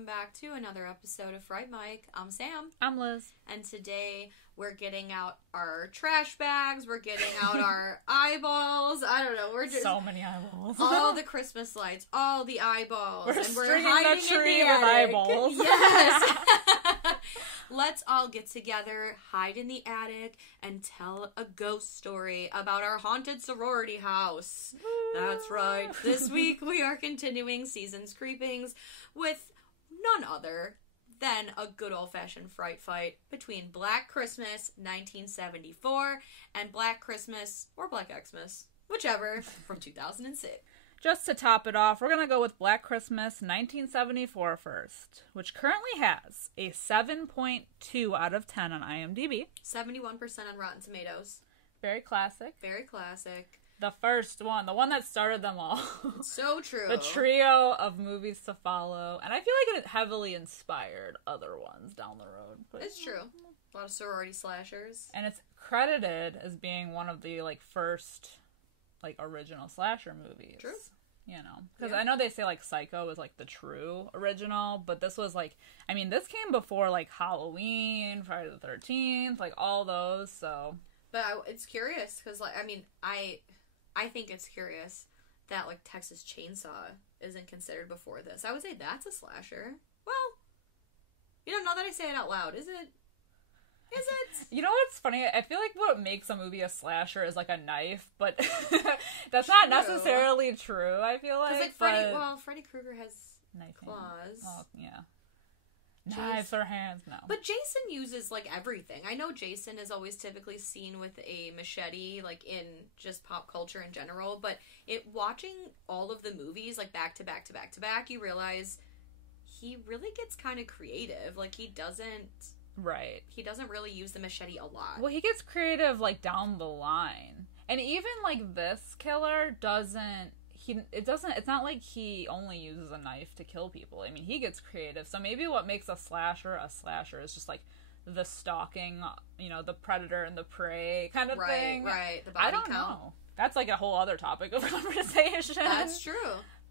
welcome back to another episode of Fright Mic. I'm Sam. I'm Liz. And today we're getting out our trash bags, we're getting out our eyeballs, I don't know, we're just... So many eyeballs. All the Christmas lights, all the eyeballs. We're and we're stringing hiding the tree in the with attic. eyeballs. Yes! Let's all get together, hide in the attic, and tell a ghost story about our haunted sorority house. That's right. This week we are continuing Season's Creepings with none other than a good old-fashioned fright fight between Black Christmas 1974 and Black Christmas or Black Xmas, whichever, from 2006. Just to top it off, we're going to go with Black Christmas 1974 first, which currently has a 7.2 out of 10 on IMDb. 71% on Rotten Tomatoes. Very classic. Very classic. The first one, the one that started them all. So true. The trio of movies to follow. And I feel like it heavily inspired other ones down the road. But it's true. A lot of sorority slashers. And it's credited as being one of the, first... original slasher movies. True. You know, because I know they say, Psycho is, the true original, but this was, this came before, Halloween, Friday the 13th, all those, so. But it's curious, because, I think it's curious that, Texas Chainsaw isn't considered before this. I would say that's a slasher. Well, now that I say it out loud, is it? Is it? You know what's funny? I feel like what makes a movie a slasher is a knife, but that's not necessarily true, I feel like. Freddy Krueger has knife claws. Oh, yeah. Knives or hands, no. But Jason uses, everything. I know Jason is always typically seen with a machete, in just pop culture in general, but watching all of the movies, back to back to back to back, you realize he really gets kind of creative. He doesn't... Right. He doesn't really use the machete a lot. Well, he gets creative, down the line. And even, this killer doesn't... It's not like he only uses a knife to kill people. I mean, he gets creative. So maybe what makes a slasher is just, the stalking, the predator and the prey kind of thing. Right, the body I don't know. That's, a whole other topic of conversation. That's true.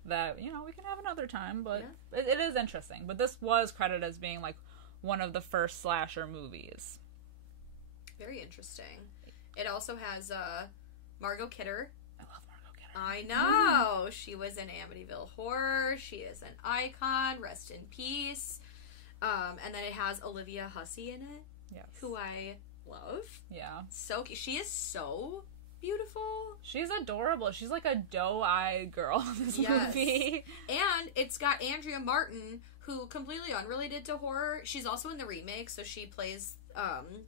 That, we can have another time, but it is interesting. But this was credited as being, one of the first slasher movies. Very interesting. It also has Margot Kidder. I love Margot Kidder. I know. Mm. She was in Amityville Horror. She is an icon. Rest in peace. And then it has Olivia Hussey in it. Yes. Who I love. Yeah. So she is so beautiful. She's adorable. She's a doe-eyed girl in this movie. And it's got Andrea Martin, who completely unrelated to horror. She's also in the remake, so she plays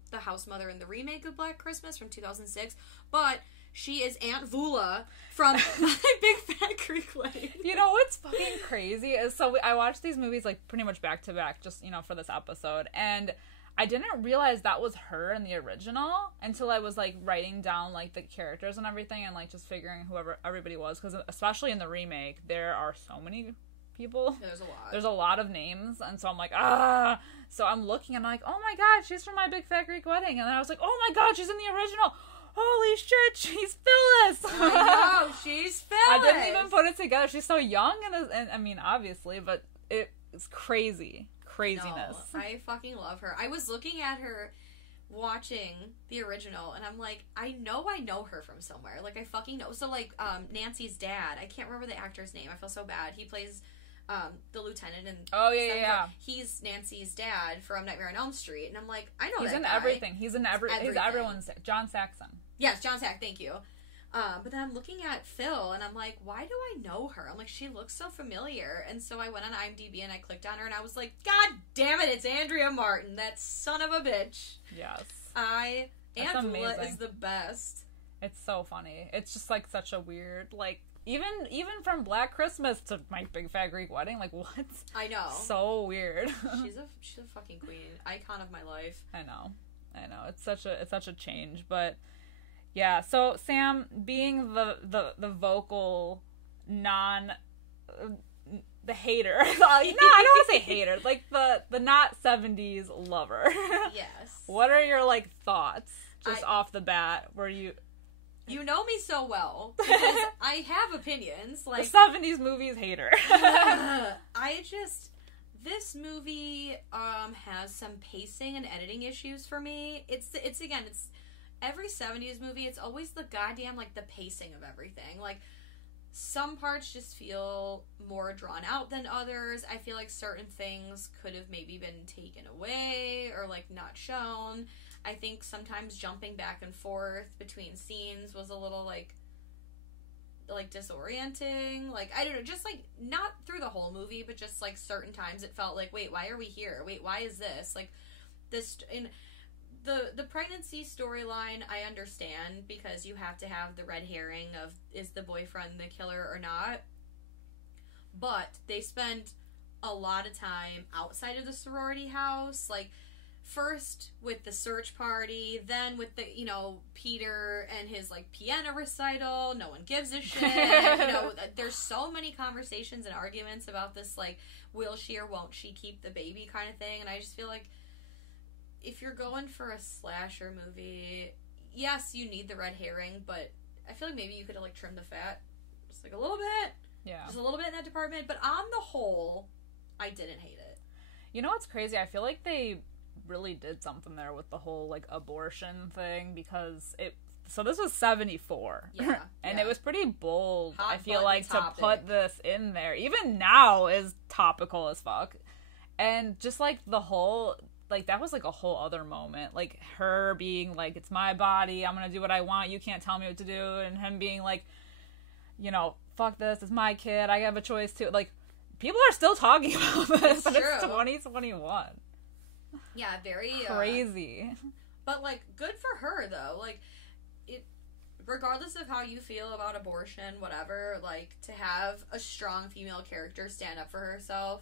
the house mother in the remake of Black Christmas from 2006. But she is Aunt Vula from Big Fat Greek Wedding. You know what's fucking crazy is, I watched these movies pretty much back to back, just for this episode, and I didn't realize that was her in the original until I was writing down the characters and everything, and just figuring whoever everybody was, because especially in the remake there are so many people. Yeah, there's a lot. There's a lot of names, and so I'm ah. So I'm looking, and I'm oh my god, she's from My Big Fat Greek Wedding, and then I was oh my god, she's in the original. Holy shit, she's Phyllis. I know, she's Phyllis. I didn't even put it together. She's so young, and I mean, obviously, but it's craziness. No, I fucking love her. I was looking at her watching the original, and I'm I know her from somewhere. I fucking know. So, Nancy's dad, I can't remember the actor's name. I feel so bad. He plays the lieutenant in... Oh, yeah. He's Nancy's dad from Nightmare on Elm Street, and I'm I know he's that in guy. Everything. He's everyone's... John Saxon. Yes, John Saxon, thank you. But then I'm looking at Phil, and I'm why do I know her? I'm she looks so familiar. And so I went on IMDb, and I clicked on her, and I was God damn it, it's Andrea Martin, that son of a bitch. Yes. Aunt Vula is the best. It's so funny. It's just, such a weird, even from Black Christmas to My Big Fat Greek Wedding, what? I know. So weird. She's a fucking queen. Icon of my life. I know. It's such a change, but... Yeah, so Sam, being the vocal the hater. No, I don't want to say hater. The not 70s lover. Yes. What are your thoughts just off the bat? Were you... You know me so well because I have opinions. The 70s movies hater. I just This movie has some pacing and editing issues for me. It's every 70s movie, it's always the goddamn, like, the pacing of everything. Like, some parts just feel more drawn out than others. I feel like certain things could have maybe been taken away or, like, not shown. I think sometimes jumping back and forth between scenes was a little, like disorienting. Like, I don't know, just, like, not through the whole movie, but just, like, certain times it felt like, wait, why are we here? Wait, why is this? Like, this, in the pregnancy storyline, I understand, because you have to have the red herring of, is the boyfriend the killer or not? But they spent a lot of time outside of the sorority house, like, first with the search party, then with the, you know, Peter and his, like, piano recital, no one gives a shit, you know, there's so many conversations and arguments about this, like, will she or won't she keep the baby kind of thing, and I just feel like, if you're going for a slasher movie, yes, you need the red herring, but I feel like maybe you could have, like, trimmed the fat, just, like, a little bit, just a little bit in that department, but on the whole, I didn't hate it. You know what's crazy? I feel like they really did something there with the whole, like, abortion thing, because so this was 74. Yeah. And it was pretty bold, Hot I feel like, topic. to put this in there. Even now is topical as fuck. And just, like, the whole, like, that was, like, a whole other moment. Like, her being like, it's my body, I'm gonna do what I want, you can't tell me what to do, and him being like, you know, fuck this, it's my kid, I have a choice too. Like, people are still talking about this, and it's 2021. Yeah, very crazy. But, like, good for her, though. Like, it, regardless of how you feel about abortion, whatever, like, to have a strong female character stand up for herself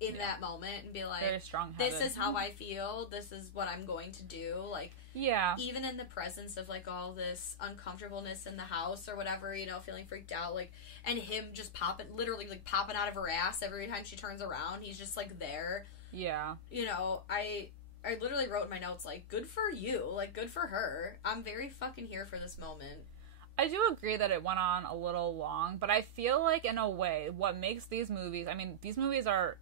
in that moment and be like, very strong-headed. This is how I feel, this is what I'm going to do. Like, even in the presence of, like, all this uncomfortableness in the house or whatever, you know, feeling freaked out, like, and him just literally, like, popping out of her ass every time she turns around, he's just, like, there. Yeah. You know, I literally wrote in my notes, like, good for you. Like, good for her. I'm very fucking here for this moment. I do agree that it went on a little long, but I feel like, in a way, what makes these movies... I mean, these movies are...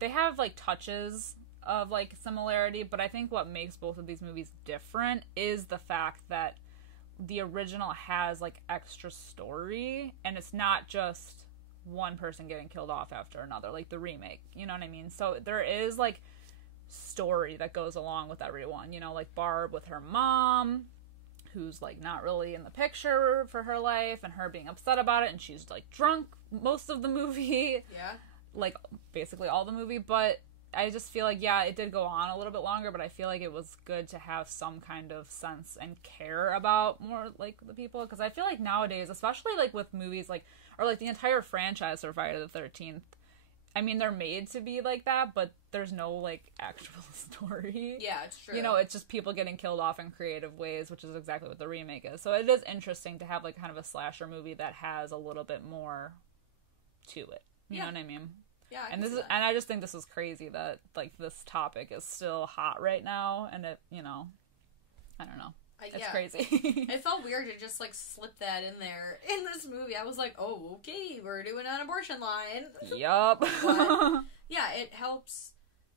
They have, like, touches of, like, similarity, but I think what makes both of these movies different is the fact that the original has, like, extra story, and it's not just one person getting killed off after another, like the remake, you know what I mean? So there is, like, story that goes along with everyone, you know, like Barb with her mom, who's, like, not really in the picture for her life, and her being upset about it, and she's, like, drunk most of the movie. Yeah. Like, basically all the movie, but I just feel like, yeah, it did go on a little bit longer, but I feel like it was good to have some kind of sense and care about more, like, the people, because I feel like nowadays, especially, like, with movies, like, or, like, the entire franchise for Friday the 13th, I mean, they're made to be like that, but there's no, like, actual story. Yeah, it's true. You know, it's just people getting killed off in creative ways, which is exactly what the remake is. So it is interesting to have, like, kind of a slasher movie that has a little bit more to it. You know what I mean? Yeah, and I just think this is crazy that, like, this topic is still hot right now, and it, you know, I don't know. It's crazy. It felt weird to just, like, slip that in there in this movie. I was like, oh, okay, we're doing an abortion line. Yup. But, yeah, it helps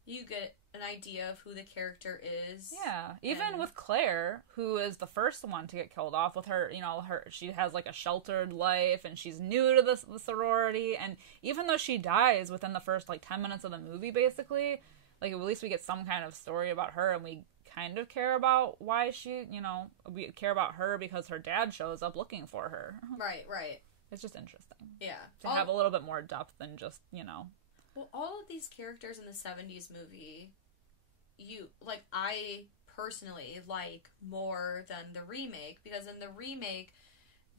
you get an idea of who the character is. Yeah. Even with Claire, who is the first one to get killed off, with her, you know, she has, like, a sheltered life, and she's new to the sorority, and even though she dies within the first, like, 10 minutes of the movie, basically, like, at least we get some kind of story about her, and we kind of care about why she, you know, we care about her because her dad shows up looking for her. Right, right. It's just interesting. Yeah. To have a little bit more depth than just, you know. Well, all of these characters in the 70s movie, I personally like more than the remake, because in the remake,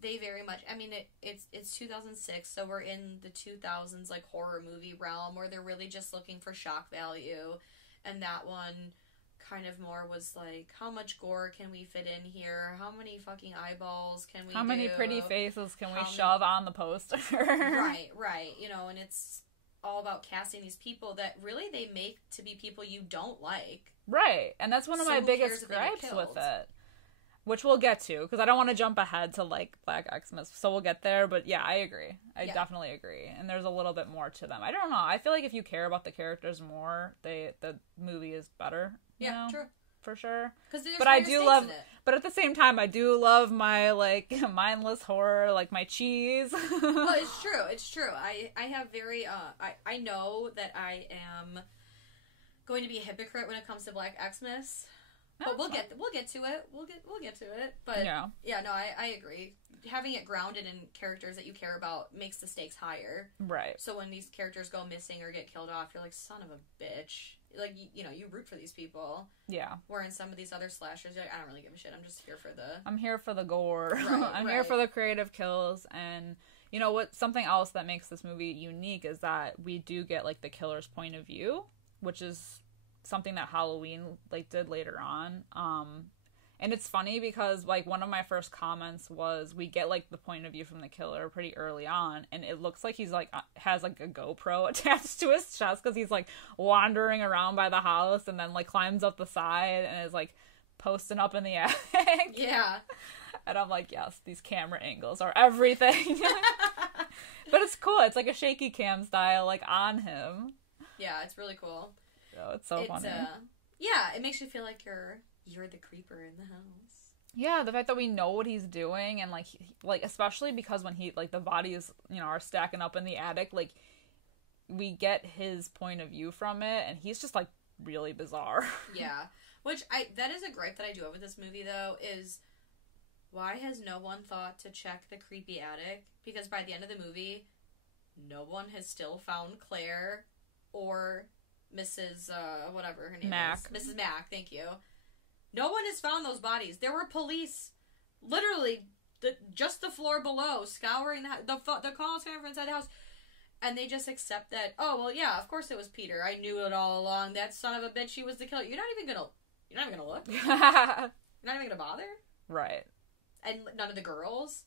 they very much, I mean, it's 2006, so we're in the 2000s, like, horror movie realm, where they're really just looking for shock value, and that one kind of more was like, how much gore can we fit in here? How many fucking eyeballs can we How many pretty faces can we shove on the poster? Right, right. You know, and it's all about casting these people that really they make to be people you don't like. Right. And that's one of my biggest gripes with it. Which we'll get to, because I don't want to jump ahead to, like, Black Xmas, so we'll get there, but yeah, I agree. I definitely agree. And there's a little bit more to them. I don't know. I feel like if you care about the characters more, the movie is better. You know? True. For sure. But I do love, but at the same time, I do love my, like, mindless horror, like, my cheese. Well, it's true. It's true. I have very, I know that I am going to be a hypocrite when it comes to Black Xmas. But we'll get to it. We'll get to it. But yeah, no, I agree. Having it grounded in characters that you care about makes the stakes higher. Right. So when these characters go missing or get killed off, you're like, son of a bitch. Like, you know, you root for these people. Yeah. Where in some of these other slashers, you're like, I don't really give a shit. I'm just here for the... I'm here for the gore. Right, I'm here for the creative kills. And, you know, something else that makes this movie unique is that we do get, like, the killer's point of view, which is something that Halloween, like, did later on. And it's funny because, like, one of my first comments was we get, like, the point of view from the killer pretty early on, and it looks like he's, like, has, like, a GoPro attached to his chest because he's, like, wandering around by the house and then, like, climbs up the side and is, like, posting up in the attic. Yeah. And I'm like, yes, these camera angles are everything. But it's cool. It's, like, a shaky cam style, like, on him. Yeah, it's really cool. Oh, it's so funny. Yeah, it makes you feel like you're the creeper in the house. Yeah, the fact that we know what he's doing, and, like, especially because when like, the bodies, you know, are stacking up in the attic, like, we get his point of view from it, and he's just, like, really bizarre. Yeah. That is a gripe that I do have with this movie, though, is why has no one thought to check the creepy attic? Because by the end of the movie, no one has still found Claire or Mrs. Whatever her name is. Mrs. Mack, thank you. No one has found those bodies. There were police, literally, just the floor below, scouring the call scouring from inside the house, and they just accept that. Oh well, yeah, of course it was Peter. I knew it all along. That son of a bitch, he was the killer. You're not even gonna look. You're not even gonna bother. Right. And none of the girls.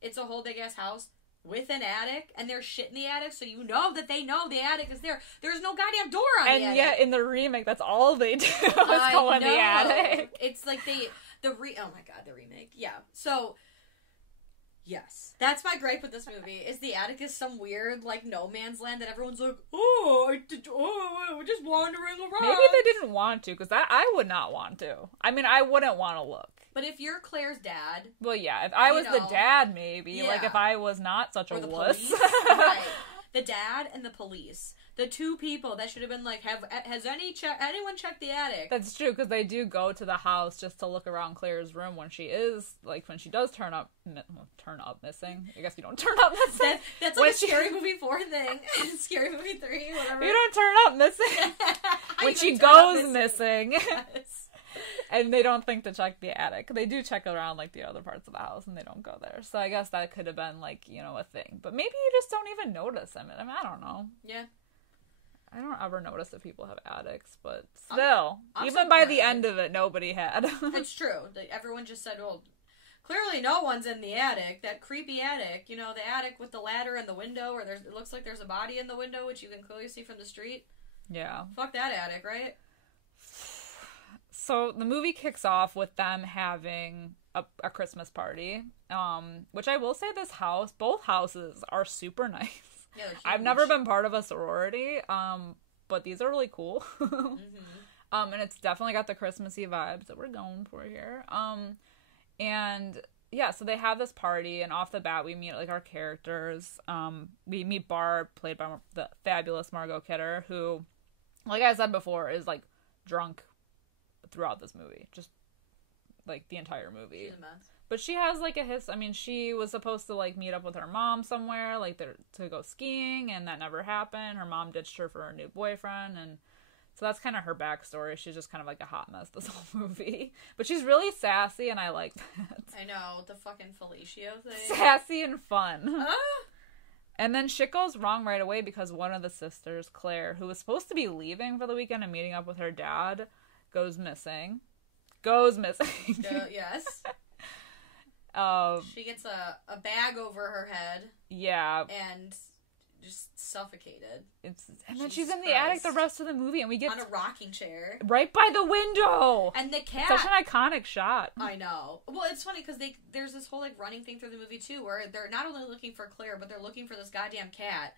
It's a whole big ass house with an attic, and there's shit in the attic, so you know that they know the attic is there. There's no goddamn door on the attic. And yet, in the remake, that's all they do is go in the attic. It's like oh my god, the remake. Yeah. So, yes. That's my gripe with this movie, is the attic is some weird, like, no man's land that everyone's like, we're just wandering around. Maybe they didn't want to, because I would not want to. I mean, I wouldn't want to look. But if you're Claire's dad... Well, yeah, if I was the dad, maybe. Yeah. Like, if I was not such a wuss. Right. The dad and the police. The two people that should have been like, has anyone checked the attic? That's true, because they do go to the house just to look around Claire's room when she does turn up missing. I guess you don't turn up missing. That's like a Scary Movie 4 thing. Scary Movie 3, whatever. You don't turn up missing. When she goes missing. Yes. And they don't think to check the attic. They do check around, like, the other parts of the house, and they don't go there. So I guess that could have been, like, you know, a thing. But maybe you just don't even notice them. I mean, I don't know. Yeah. I don't ever notice that people have attics, but still. Even by the end of it, nobody had. It's true. Everyone just said, well, clearly no one's in the attic. That creepy attic. You know, the attic with the ladder and the window, where it looks like there's a body in the window, which you can clearly see from the street. Yeah. Fuck that attic, right? So the movie kicks off with them having a Christmas party, which I will say both houses are super nice. Yeah, I've never been part of a sorority, but these are really cool. Mm-hmm. And it's definitely got the Christmassy vibes that we're going for here. And yeah, so they have this party, and off the bat we meet, like, our characters. We meet Barb, played by the fabulous Margot Kidder, who, like I said before, is, like, drunk throughout this movie, just, like, the entire movie. She's a mess. But she has, like, I mean, she was supposed to, like, meet up with her mom somewhere, like, to go skiing, and that never happened. Her mom ditched her for her new boyfriend, and so that's kind of her backstory. She's just kind of, like, a hot mess this whole movie. But she's really sassy, and I like that. I know, the fucking fellatio thing. Sassy and fun. And then shit goes wrong right away because one of the sisters, Claire, who was supposed to be leaving for the weekend and meeting up with her dad, goes missing. Yes. She gets a bag over her head. Yeah. And just suffocated. And then she's in the attic the rest of the movie, and we get on a rocking chair right by the window. And the cat, such an iconic shot. I know. Well, it's funny because there's this whole like running thing through the movie too, where they're not only looking for Claire, but they're looking for this goddamn cat.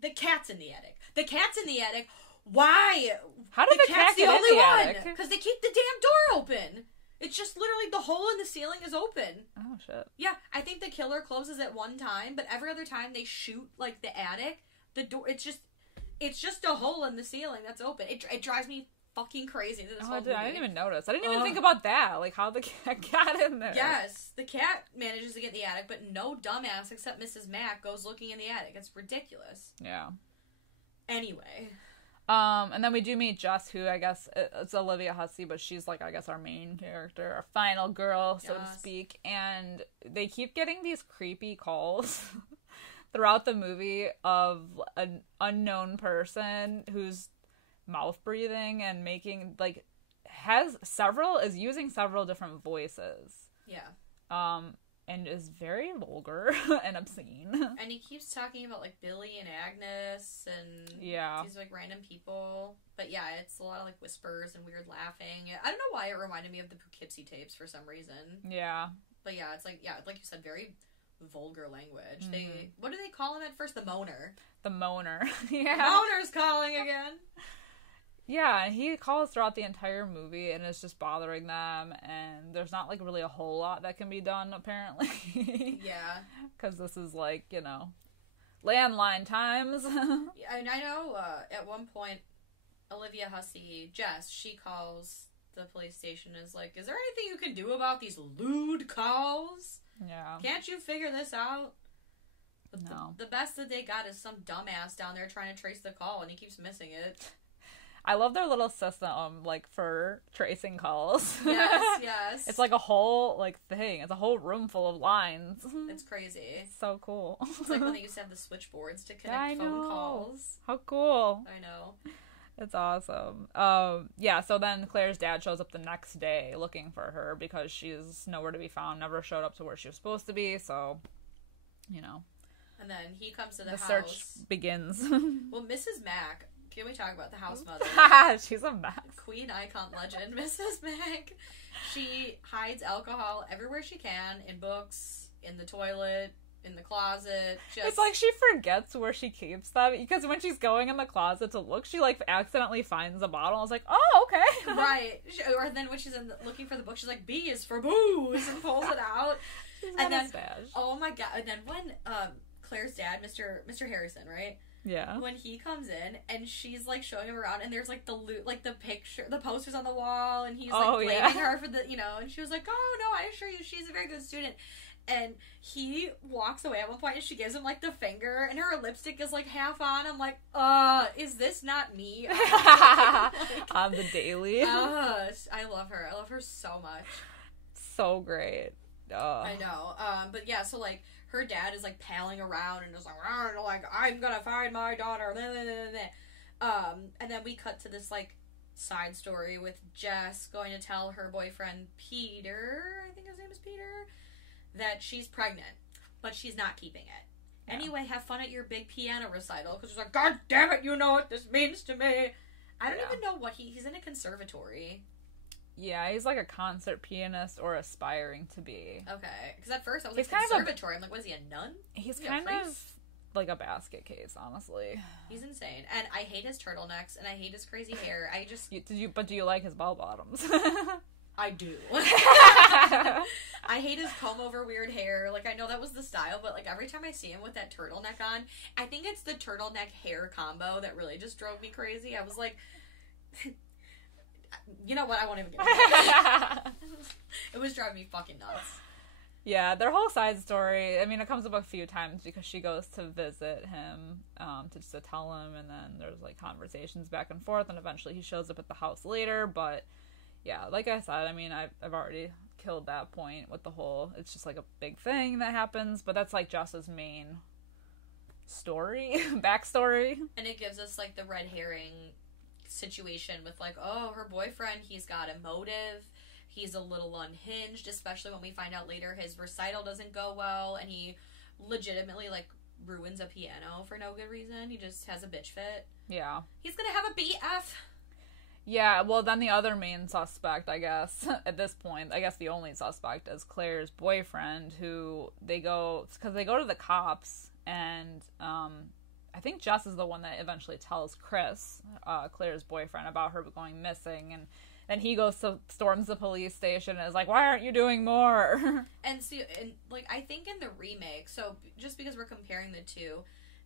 The cat's in the attic. The cat's in the attic. Why? How did the cat get in the attic? Because they keep the damn door open. It's just literally the hole in the ceiling is open. Oh, shit. Yeah, I think the killer closes at one time, but every other time they shoot, like, the attic, the door, it's just a hole in the ceiling that's open. It drives me fucking crazy. I didn't even notice. I didn't even think about that, like, how the cat got in there. Yes, the cat manages to get in the attic, but no dumbass except Mrs. Mack goes looking in the attic. It's ridiculous. Yeah. Anyway. And then we do meet Jess, who I guess it's Olivia Hussey, but she's like, I guess, our main character, our final girl, so to speak. And they keep getting these creepy calls throughout the movie of an unknown person who's mouth breathing and making, like, is using several different voices. Yeah. And is very vulgar and obscene. And he keeps talking about, like, Billy and Agnes and these, like, random people. But, yeah, it's a lot of, like, whispers and weird laughing. I don't know why it reminded me of the Poughkeepsie tapes for some reason. Yeah. But, yeah, it's, like, like you said, very vulgar language. Mm-hmm. What do they call him at first? The moaner. The moaner. Yeah. The moaner's calling again. Yeah, and he calls throughout the entire movie, and it's just bothering them, and there's not, like, really a whole lot that can be done, apparently. Yeah. Because this is, like, you know, landline times. Yeah, and I know, at one point, Olivia Hussey, Jess, she calls the police station and is like, is there anything you can do about these lewd calls? Yeah. Can't you figure this out? But no. The best that they got is some dumbass down there trying to trace the call, and he keeps missing it. I love their little system, like, for tracing calls. Yes, yes. It's like a whole, like, thing. It's a whole room full of lines. It's crazy. It's so cool. It's like when they used to have the switchboards to connect phone calls. How cool. I know. It's awesome. Yeah, so then Claire's dad shows up the next day looking for her because she's nowhere to be found, never showed up to where she was supposed to be, so, you know. And then he comes to the house. The search begins. Well, Mrs. Mack... Can we talk about the house mother? She's a mess. Queen, icon, legend, Mrs. Mack. She hides alcohol everywhere she can, in books, in the toilet, in the closet. It's like she forgets where she keeps them, because when she's going in the closet to look, she, like, accidentally finds a bottle. I was like, oh, okay. Right. Or then when she's looking for the book, she's like, B is for booze, and pulls it out. And then, oh my god. And then when Claire's dad, Mr. Harrison, right? Yeah. When he comes in and she's like showing him around and there's like the picture, the posters on the wall, and he's like blaming her for the, you know, and she was like, oh no, I assure you she's a very good student. And he walks away at one point and she gives him like the finger and her lipstick is like half on. I'm like, is this not me? Like, on the daily. I love her. I love her so much. So great. I know. But yeah, so like her dad is like palling around and is like I'm gonna find my daughter. And then we cut to this like side story with Jess going to tell her boyfriend Peter, I think his name is Peter, that she's pregnant, but she's not keeping it. Yeah. Anyway, have fun at your big piano recital, because she's like, God damn it, you know what this means to me. I don't even know what he's in a conservatory. Yeah, he's like a concert pianist or aspiring to be. Okay, because at first I was like, conservatory. I'm like, what is he, a nun? He's kind of like a basket case, honestly. He's insane, and I hate his turtlenecks, and I hate his crazy hair. I just But do you like his bell bottoms? I do. I hate his comb over weird hair. Like, I know that was the style, but like every time I see him with that turtleneck on, I think it's the turtleneck hair combo that really just drove me crazy. I was like, you know what? I won't even get into it. It was driving me fucking nuts. Yeah, their whole side story, I mean, it comes up a few times because she goes to visit him, to tell him, and then there's, like, conversations back and forth, and eventually he shows up at the house later, but, yeah, like I said, I mean, I've already killed that point with the whole, it's just, like, a big thing that happens, but that's, like, Jess's main story, backstory. And it gives us, like, the red herring situation with like, oh, her boyfriend, he's got a motive, he's a little unhinged, especially when we find out later his recital doesn't go well and he legitimately like ruins a piano for no good reason. He just has a bitch fit. Yeah. He's gonna have a BF. Yeah, well, then the other main suspect, I guess, at this point, I guess the only suspect is Claire's boyfriend, who they go to the cops, and I think Jess is the one that eventually tells Chris, Claire's boyfriend, about her going missing, and then he storms the police station and is like, why aren't you doing more? And see, like, I think in the remake, so just because we're comparing the two,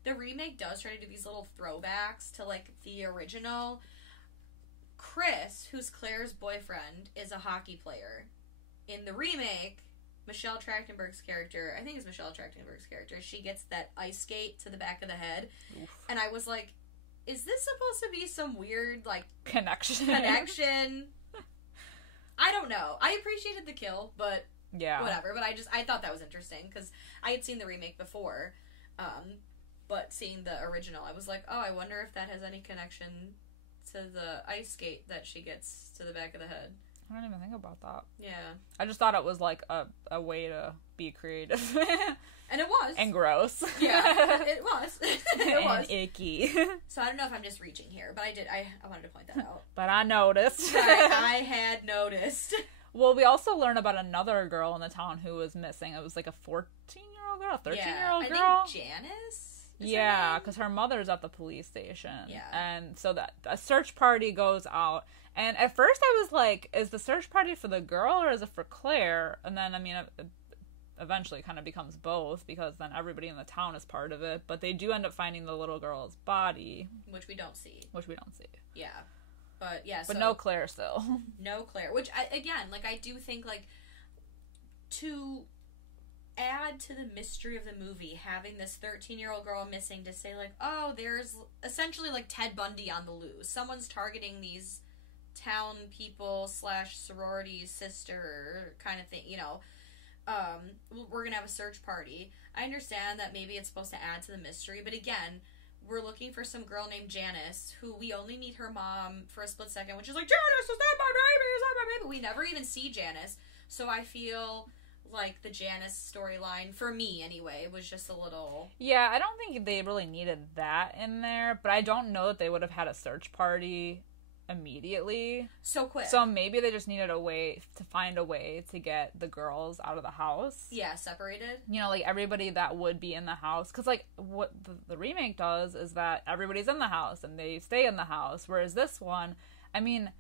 the remake does try to do these little throwbacks to, like, the original. Chris, who's Claire's boyfriend, is a hockey player. In the remake, Michelle Trachtenberg's character, I think it's Michelle Trachtenberg's character, she gets that ice skate to the back of the head. Oof. And I was like, is this supposed to be some weird, like, connection? I don't know. I appreciated the kill, but yeah, whatever. But I thought that was interesting, because I had seen the remake before, but seeing the original, I was like, oh, I wonder if that has any connection to the ice skate that she gets to the back of the head. I don't even think about that. Yeah. I just thought it was like a way to be creative. And it was. And gross. Yeah, it was. It was. And icky. So I don't know if I'm just reaching here, but I wanted to point that out. But I noticed. I had noticed. Well, we also learned about another girl in the town who was missing. It was like a 14-year-old girl, a 13-year-old girl. I think Janice? Yeah, because her mother's at the police station. Yeah. And so that a search party goes out. And at first I was like, is the search party for the girl or is it for Claire? And then, I mean, it eventually kind of becomes both, because then everybody in the town is part of it. But they do end up finding the little girl's body. Which we don't see. Yeah. But, yeah, But no Claire still. No Claire. Which, again, like, I do think, like, to add to the mystery of the movie, having this 13-year-old girl missing, to say, like, oh, there's essentially, like, Ted Bundy on the loose. Someone's targeting these town people / sorority sister kind of thing, you know. We're gonna have a search party. I understand that maybe it's supposed to add to the mystery, but again, we're looking for some girl named Janice, who we only meet her mom for a split second, which is like, Janice, is that my baby? Is that my baby? We never even see Janice. So I feel like the Janice storyline, for me anyway, was just a little... Yeah, I don't think they really needed that in there, but I don't know that they would have had a search party immediately. So quick. So maybe they just needed to find a way to get the girls out of the house. Yeah, separated. You know, like, everybody that would be in the house. Because, like, what the remake does is that everybody's in the house and they stay in the house. Whereas this one, I mean,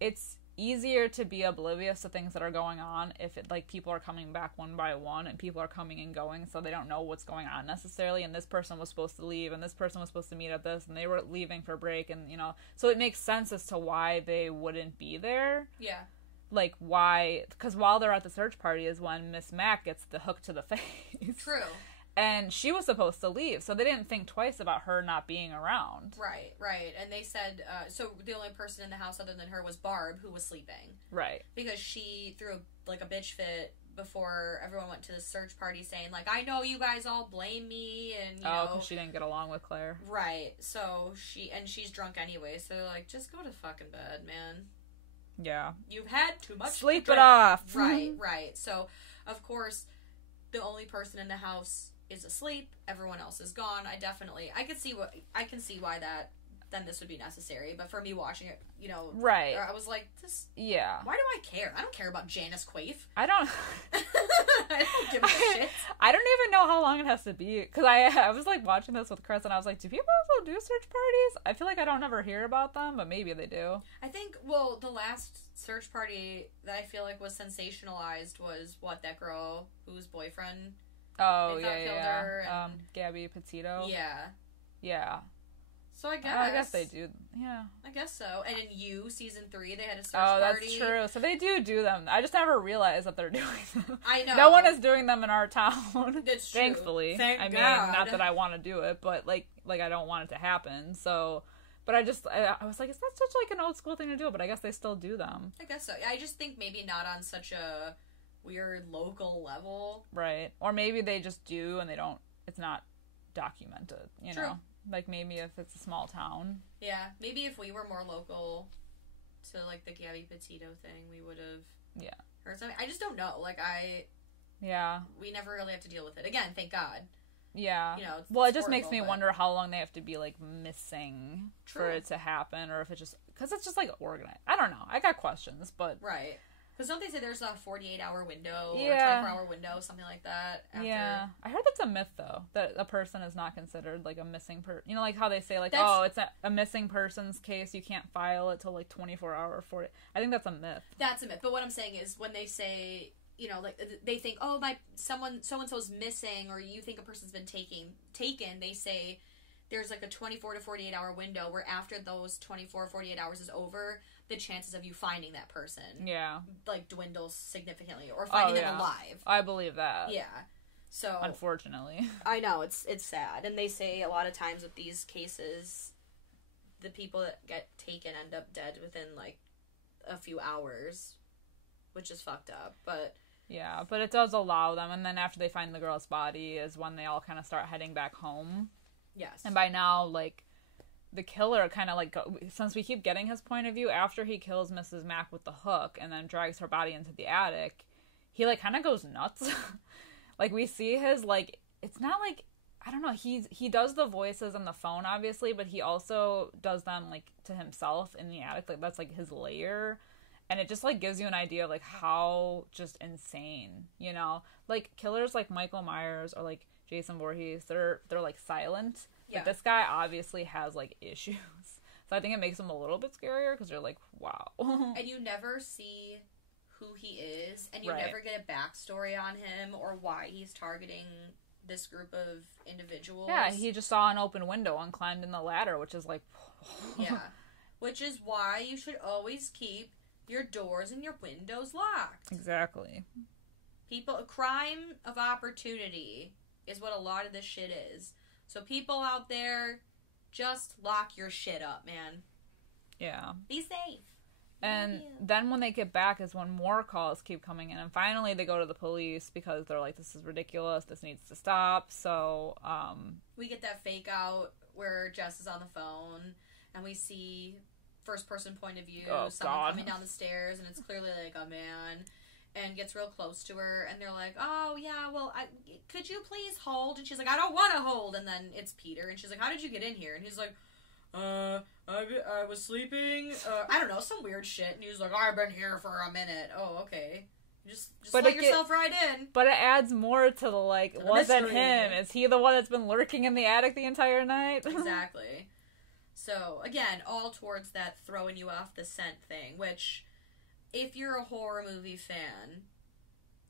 it's easier to be oblivious to things that are going on if people are coming back one by one and people are coming and going, so they don't know what's going on necessarily, and this person was supposed to leave and this person was supposed to meet at this and they were leaving for break, and you know, so it makes sense as to why they wouldn't be there. Yeah. Like, why? Because while they're at the search party is when Miss Mac gets the hook to the face. True. And she was supposed to leave, so they didn't think twice about her not being around. Right. And they said, so the only person in the house other than her was Barb, who was sleeping. Right. Because she threw, a bitch fit before everyone went to the search party, saying, like, I know you guys all blame me, and, you know. Because she didn't get along with Claire. Right. So she's drunk anyway, so they're like, just go to fucking bed, man. Yeah. You've had too much. Sleep it off. Right. So, of course, the only person in the house is asleep, everyone else is gone. I can see why then this would be necessary, but for me watching it, you know, right, I was like, this, yeah, why do I care? I don't care about Janice Quaife. I don't give a shit. I don't even know how long it has to be, because I was like watching this with Chris and I was like, do people also do search parties? I feel like I don't ever hear about them, but maybe they do. I think, well, the last search party that I feel like was sensationalized was that girl whose boyfriend killed her, and Gabby Petito. Yeah. So I guess they do. Yeah. I guess so. And in You, season 3, they had a search party. Oh, that's party. true. So they do them. I just never realized that they're doing them. I know. No one is doing them in our town. That's true. Thankfully. Thank God. I mean, not that I want to do it, but like I don't want it to happen. So, but I was like, is that such like an old school thing to do? But I guess they still do them. I guess so. I just think maybe not on such a weird local level. Right. Or maybe they just do and it's not documented, you know? Like, maybe if it's a small town. Yeah, maybe if we were more local to, like, the Gabby Petito thing, we would have heard something. I just don't know. Like, Yeah. We never really have to deal with it. Again, thank God. Yeah. You know, well, it it's just makes me horrible, wonder how long they have to be, like, missing for it to happen, or if it just... Because it's just, like, organized. I don't know. I got questions, but... Right. Because don't they say there's a 48-hour window or 24-hour window, something like that? After... Yeah. I heard that's a myth, though, that a person is not considered, like, a missing person. You know, like how they say, like, oh, it's a missing person's case, you can't file it till, like, 24 hour, 40... I think that's a myth. That's a myth. But what I'm saying is when they say... You know, like, they think, oh, so-and-so's missing, or you think a person's been taken, they say there's, like, a 24 to 48-hour window where after those 24, 48 hours is over, the chances of you finding that person, like, dwindles significantly, or finding them alive. I believe that. Yeah. So... Unfortunately. I know, it's sad. And they say a lot of times with these cases, the people that get taken end up dead within, like, a few hours, which is fucked up, but... Yeah, but it does allow them, and then after they find the girl's body is when they all kind of start heading back home. Yes. And by now, like, the killer kind of, like, since we keep getting his point of view, after he kills Mrs. Mack with the hook and then drags her body into the attic, he, like, kind of goes nuts. Like, we see his, like, it's not like, I don't know, he does the voices on the phone, obviously, but he also does them, like, to himself in the attic. Like, that's, like, his lair. And it just, like, gives you an idea of, like, how just insane, you know? Like, killers like Michael Myers or, like, Jason Voorhees, they're like, silent. Yeah. But this guy obviously has, like, issues. So I think it makes him a little bit scarier because you're like, wow. And you never see who he is, and you never get a backstory on him or why he's targeting this group of individuals. Yeah, he just saw an open window and climbed in the ladder, which is, like... Yeah. Which is why you should always keep your doors and your windows locked. Exactly. A crime of opportunity is what a lot of this shit is. So people out there, just lock your shit up, man. Yeah. Be safe. And then when they get back is when more calls keep coming in. And finally they go to the police because they're like, this is ridiculous. This needs to stop. So, we get that fake out where Jess is on the phone and we see... first person point of view, someone coming down the stairs, and it's clearly like a man, and gets real close to her, and they're like, oh yeah, well, could you please hold? And she's like, I don't want to hold. And then it's Peter, and she's like, how did you get in here? And he's like, I was sleeping, I don't know, some weird shit. And he was like, I've been here for a minute. Oh, okay. Just let yourself right in. But it adds more to the, like, was it him? Is he the one that's been lurking in the attic the entire night? Exactly. So, again, all towards that throwing you off the scent thing, which, if you're a horror movie fan,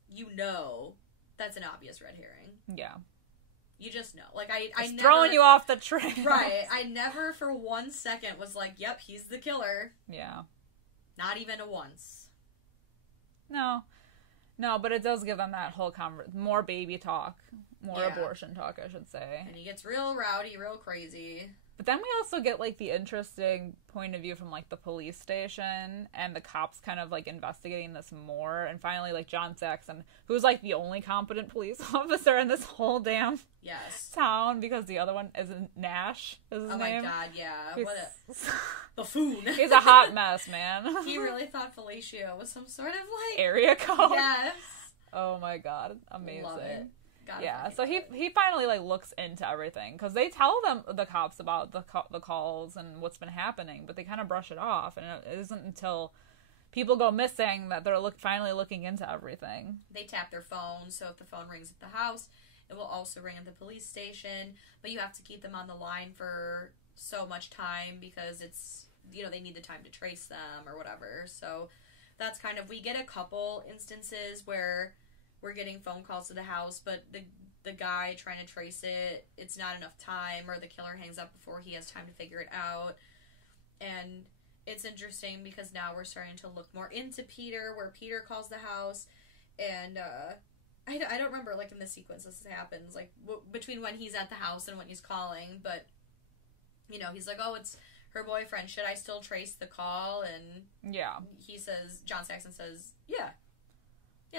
you know that's an obvious red herring. Yeah. You just know. Like, I never... throwing you off the trail. Right. I never for 1 second was like, yep, he's the killer. Yeah. Not even a once. No, but it does give them that whole more baby talk. More abortion talk, I should say. And he gets real rowdy, real crazy. But then we also get, like, the interesting point of view from, like, the police station and the cops kind of, like, investigating this more. And finally, like, John Saxon, who's, like, the only competent police officer in this whole damn town, because the other one is Nash, is his name. Oh my god, yeah. What a buffoon. He's a hot mess, man. He really thought Felicia was some sort of, like... area code? Yes. Oh my god, amazing. Love it. Yeah, so he finally, like, looks into everything, because they tell the cops about the calls and what's been happening, but they kind of brush it off, and it isn't until people go missing that they're finally looking into everything. They tap their phone, so if the phone rings at the house, it will also ring at the police station, but you have to keep them on the line for so much time, because it's, you know, they need the time to trace them or whatever, so that's kind of, we get a couple instances where we're getting phone calls to the house, but the guy trying to trace it, it's not enough time, or the killer hangs up before he has time to figure it out. And it's interesting because now we're starting to look more into Peter, where Peter calls the house, and I don't remember, like, in the sequence this happens, like, between when he's at the house and when he's calling, but, you know, he's like, oh, it's her boyfriend, should I still trace the call? And he says, John Saxon says, yeah,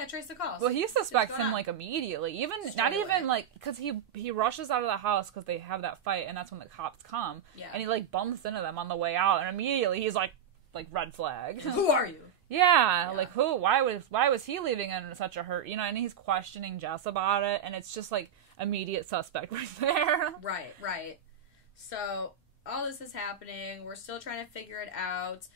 trace the calls. Well, he suspects him, like, immediately. Not even, like, because he rushes out of the house because they have that fight, and that's when the cops come. Yeah. And he, like, bumps into them on the way out, and immediately he's like red flag. Who are you? Yeah, like who? Why was he leaving in such a hurt? You know, and he's questioning Jess about it, and it's just like immediate suspect right there. Right. So all this is happening. We're still trying to figure it out.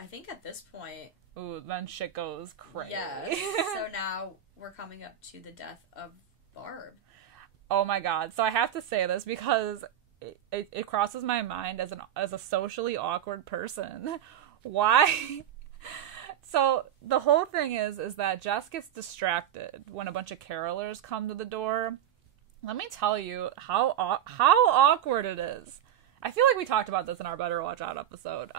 I think at this point. Ooh, then shit goes crazy. Yes. So now we're coming up to the death of Barb. Oh my god. So I have to say this because it crosses my mind as a socially awkward person. Why? So the whole thing is that Jess gets distracted when a bunch of carolers come to the door. Let me tell you how awkward it is. I feel like we talked about this in our Better Watch Out episode.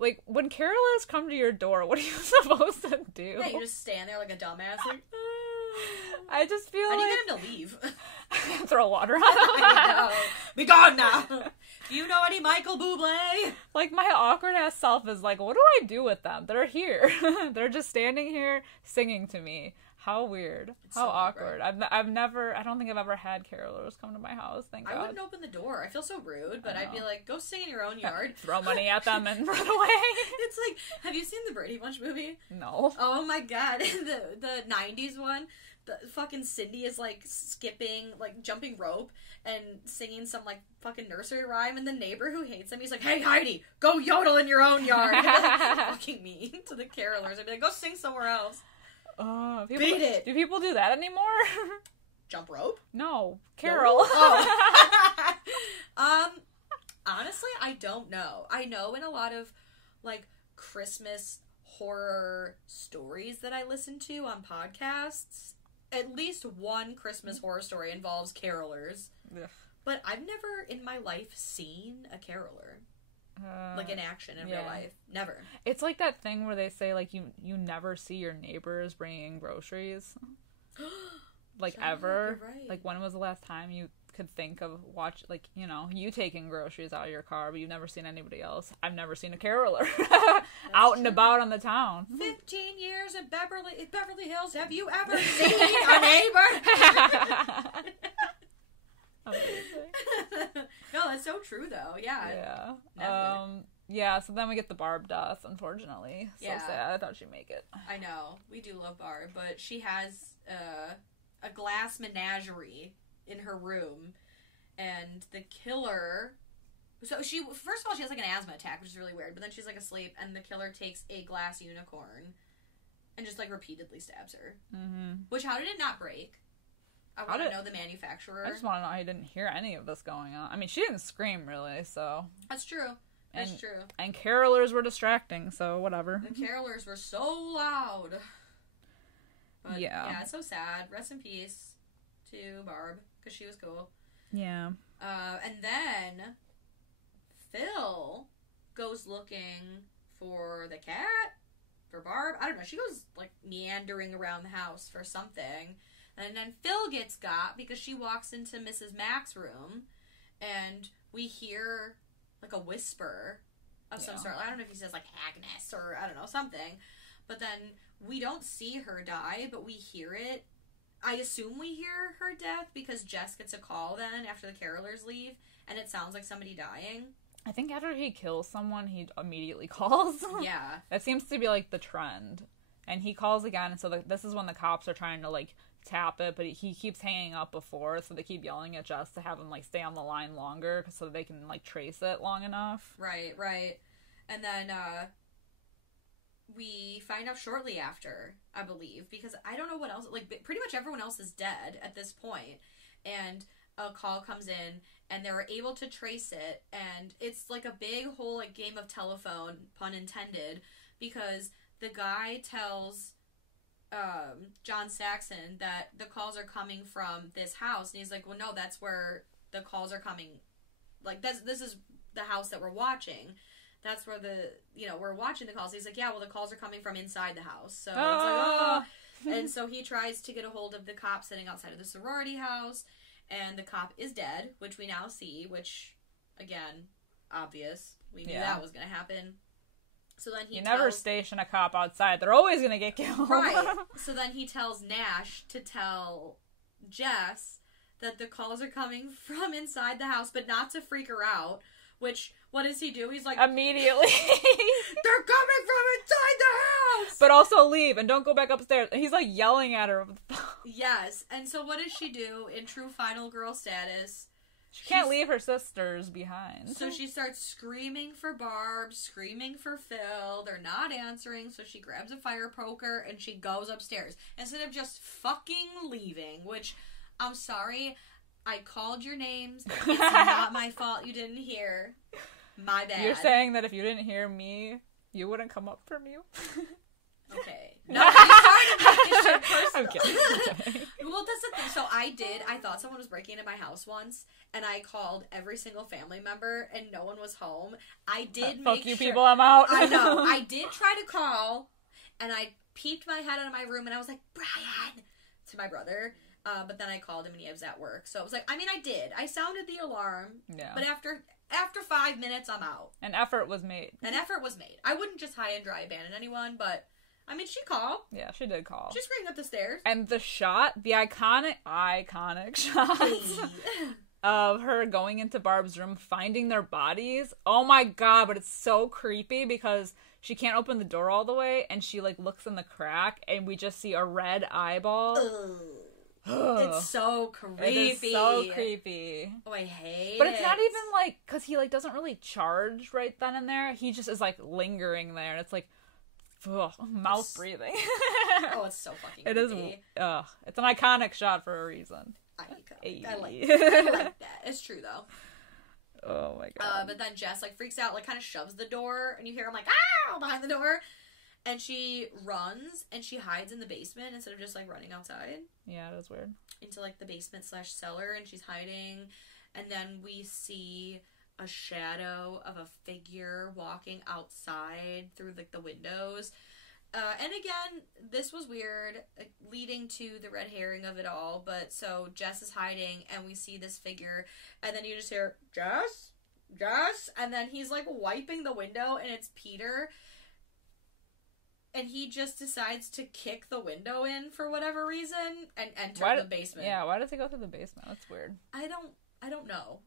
Like, when carolers come to your door, what are you supposed to do? Yeah, you just stand there like a dumbass. Like, I just feel like... I need them to leave. Throw water on them. I know. Be gone now. Do you know any Michael Bublé? Like, my awkward-ass self is like, what do I do with them? They're here. They're just standing here singing to me. How weird. It's How so awkward. I don't think I've ever had carolers come to my house, thank God. I wouldn't open the door. I feel so rude, but I'd be like, go sing in your own yard. Throw money at them and run away. It's like, have you seen the Brady Bunch movie? No. Oh my God. The 90s one. The fucking Cindy is like skipping, like jumping rope and singing some like fucking nursery rhyme, and the neighbor who hates him, he's like, hey Heidi, go yodel in your own yard. Like, fucking mean to the carolers. I'd be like, go sing somewhere else. Beat it. Do people do that anymore? Jump rope? No. Carol. Oh. Honestly, I don't know. I know in a lot of like Christmas horror stories that I listen to on podcasts, at least one Christmas horror story involves carolers. Ugh. But I've never in my life seen a caroler. Like in action in real life. Never. It's like that thing where they say like you never see your neighbors bringing groceries. Like ever. Right. Like when was the last time you could think of you taking groceries out of your car, but you've never seen anybody else? I've never seen a caroler out and about on the town. 15 years in Beverly Hills. Have you ever seen a neighbor? No, that's so true though. Yeah. Yeah. So then we get the Barb death, unfortunately. So sad. I thought she'd make it. I know. We do love Barb, but she has a glass menagerie in her room, and the killer. So first of all, she has like an asthma attack, which is really weird. But then she's like asleep, and the killer takes a glass unicorn and just like repeatedly stabs her. Mm-hmm. Which, how did it not break? I want to know the manufacturer. I just want to know how you didn't hear any of this going on. I mean, she didn't scream, really, so... That's true. That's true. And carolers were distracting, so whatever. The carolers were so loud. But, yeah, it's so sad. Rest in peace to Barb, because she was cool. Yeah. And then Phil goes looking for the cat, for Barb. I don't know. She goes, like, meandering around the house for something. And then Phil gets got because she walks into Mrs. Mack's room, and we hear, like, a whisper of some sort. I don't know if he says, like, Agnes or, I don't know, something. But then we don't see her die, but we hear it. I assume we hear her death because Jess gets a call then after the carolers leave, and it sounds like somebody dying. I think after he kills someone, he immediately calls. Yeah. That seems to be, like, the trend. And he calls again, and so this is when the cops are trying to, like, tap it, but he keeps hanging up before, so they keep yelling at Jess to have him, like, stay on the line longer so they can, like, trace it long enough. Right. And then, we find out shortly after, I believe, because I don't know what else, like, pretty much everyone else is dead at this point, and a call comes in, and they were able to trace it, and it's, like, a big whole, like, game of telephone, pun intended, because the guy tells John Saxon that the calls are coming from this house, and he's like, well, no, that's where the calls are coming, like, this is the house that we're watching, that's where we're watching the calls. He's like, yeah, well, the calls are coming from inside the house, so it's like, and so he tries to get a hold of the cop sitting outside of the sorority house, and the cop is dead, which we now see, which, again, obvious, we knew that was gonna happen. So then he never station a cop outside. They're always going to get killed. Right. So then he tells Nash to tell Jess that the calls are coming from inside the house, but not to freak her out, which what does he do? He's like, immediately. they're coming from inside the house! But also leave and don't go back upstairs. And he's like yelling at her. Yes, and so what does she do in true final girl status? She can't leave her sisters behind. So she starts screaming for Barb, screaming for Phil. They're not answering, so she grabs a fire poker and she goes upstairs. Instead of just fucking leaving, which, I'm sorry, I called your names. It's not my fault you didn't hear. My bad. You're saying that if you didn't hear me, you wouldn't come up from you? Okay. No, you started making shit personal. I'm kidding. Well, that's the thing. So I thought someone was breaking into my house once, and I called every single family member, and no one was home. I did Fuck make you sure... people, I'm out. I know. I did try to call, and I peeked my head out of my room, and I was like, Brian! To my brother. But then I called him, and he was at work. So it was like, I mean, I did. I sounded the alarm. Yeah. But after 5 minutes, I'm out. An effort was made. I wouldn't just high and dry abandon anyone, but... I mean, she called. Yeah, she did call. She screamed up the stairs. And the shot, the iconic shots of her going into Barb's room, finding their bodies. Oh my god, but it's so creepy because she can't open the door all the way, and she, like, looks in the crack, and we just see a red eyeball. It's so creepy. It is so creepy. Oh, I hate it. But it's not even, like, because he, like, doesn't really charge right then and there. He just is, like, lingering there, and it's like, ugh, mouth breathing. Oh, it's so fucking creepy. It is, it's an iconic shot for a reason. I like that. It's true, though. Oh my god. But then Jess, like, freaks out, like, kind of shoves the door, and you hear him, like, ah, behind the door. And she runs, and she hides in the basement instead of just, like, running outside. Yeah, that's weird. Into, like, the basement/cellar, and she's hiding. And then we see a shadow of a figure walking outside through, like, the windows. And again, this was weird, leading to the red herring of it all. But so Jess is hiding, and we see this figure, and then you just hear, Jess? Jess? And then he's, like, wiping the window, and it's Peter. And he just decides to kick the window in for whatever reason and enter the basement. Yeah, why does he go through the basement? That's weird. I don't know.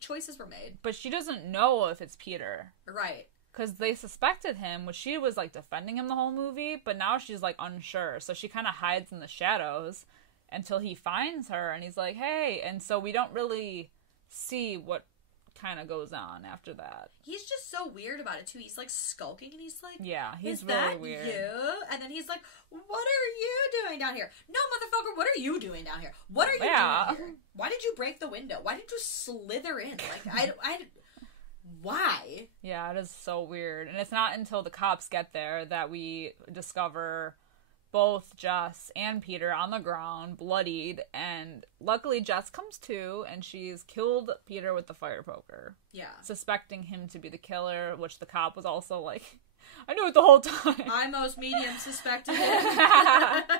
Choices were made. But she doesn't know if it's Peter. Right. Because they suspected him, which she was, like, defending him the whole movie, but now she's, like, unsure. So she kind of hides in the shadows until he finds her, and he's like, hey. And so we don't really see what kind of goes on after that. He's just so weird about it, too. He's, like, skulking, and he's like, yeah, he's is really that weird. You? And then he's like, what are you doing down here? No, motherfucker, what are you doing down here? What are you doing here? Why did you break the window? Why did you slither in? Like, why? Yeah, it is so weird. And it's not until the cops get there that we discover both Jess and Peter on the ground, bloodied, and luckily Jess comes to, and she's killed Peter with the fire poker. Yeah. Suspecting him to be the killer, which the cop was also like, I knew it the whole time. I most medium suspected it.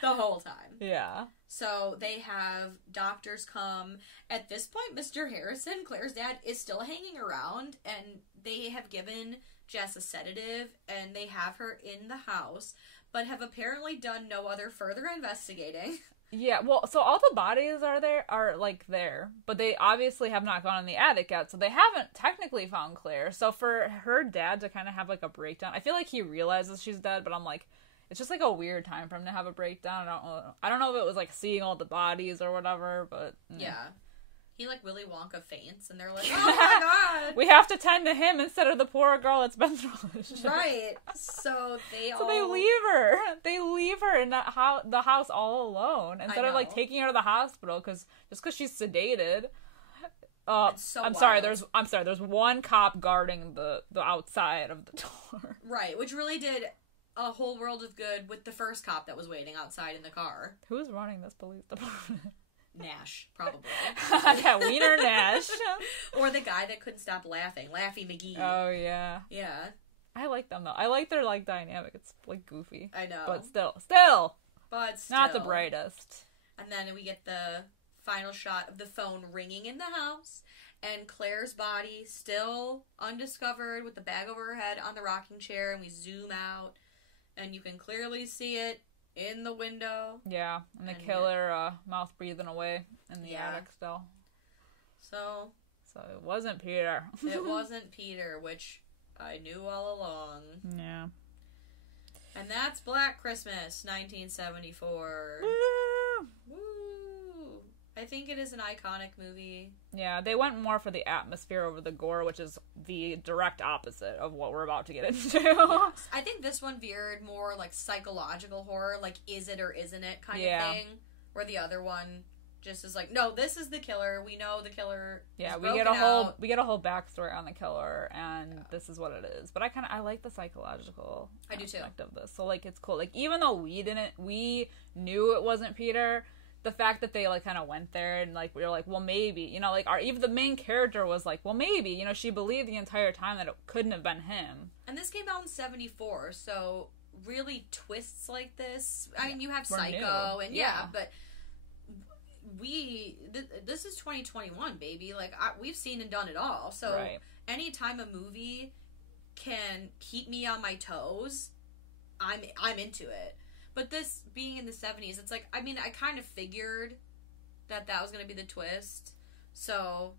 The whole time. Yeah. So they have doctors come. At this point, Mr. Harrison, Claire's dad, is still hanging around, and they have given Jess a sedative, and they have her in the house, but have apparently done no other further investigating. Yeah, well, so all the bodies are there, but they obviously have not gone in the attic yet, so they haven't technically found Claire. So for her dad to kind of have, like, a breakdown, I feel like he realizes she's dead, but I'm like, it's just, like, a weird time for him to have a breakdown. I don't know if it was, like, seeing all the bodies or whatever, but... Yeah. He, like, Willy Wonka faints, and they're like, oh my god! We have to tend to him instead of the poor girl that's been through this shit. Right. So they leave her. They leave her in the house all alone, instead of, like, taking her to the hospital, just because she's sedated. I'm sorry, there's one cop guarding the outside of the door. Right, which really did a whole world of good with the first cop that was waiting outside in the car. Who's running this police department? Nash, probably. Yeah, Wiener Nash. Or the guy that couldn't stop laughing. Laffy McGee. Oh, yeah. Yeah. I like them, though. I like their, like, dynamic. It's, like, goofy. I know. But still. But still. Not the brightest. And then we get the final shot of the phone ringing in the house, and Claire's body still undiscovered with the bag over her head on the rocking chair, and we zoom out, and you can clearly see it in the window. Yeah, and the killer mouth breathing away in the attic still. So, So it wasn't Peter. It wasn't Peter, which I knew all along. Yeah. And that's Black Christmas, 1974. Woo! Woo! I think it is an iconic movie. Yeah, they went more for the atmosphere over the gore, which is the direct opposite of what we're about to get into. Yes. I think this one veered more like psychological horror, like is it or isn't it kind of thing. Where the other one just is like, no, this is the killer. We know the killer. Yeah, is we get a whole backstory on the killer, and this is what it is. But I like the psychological aspect of this. So like, it's cool. Like, even though we knew it wasn't Peter, the fact that they like kind of went there and like we were like, well, maybe, you know, like even the main character was like, well, maybe, you know, she believed the entire time that it couldn't have been him. And this came out in 74, so really twists like this. I mean, you have Psycho, and but. This is 2021, baby. Like, we've seen and done it all. So, anytime a movie can keep me on my toes, I'm into it. But this being in the 70s, it's like, I mean, I kind of figured that was going to be the twist. So,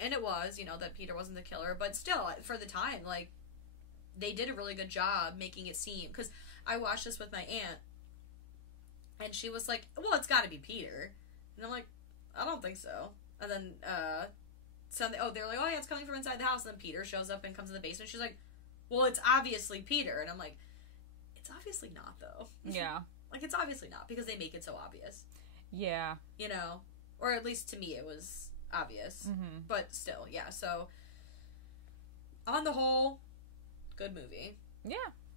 and it was, you know, that Peter wasn't the killer. But still, for the time, like, they did a really good job making it seem. Because I watched this with my aunt, and she was like, well, it's got to be Peter. And I'm like, I don't think so. And then, they're like, oh yeah, it's coming from inside the house. And then Peter shows up and comes in the basement. She's like, well, it's obviously Peter. And I'm like, it's obviously not, though. Yeah. Like, it's obviously not, because they make it so obvious. Yeah. You know? Or at least to me, it was obvious. Mm-hmm. But still, yeah. So, on the whole, good movie. Yeah.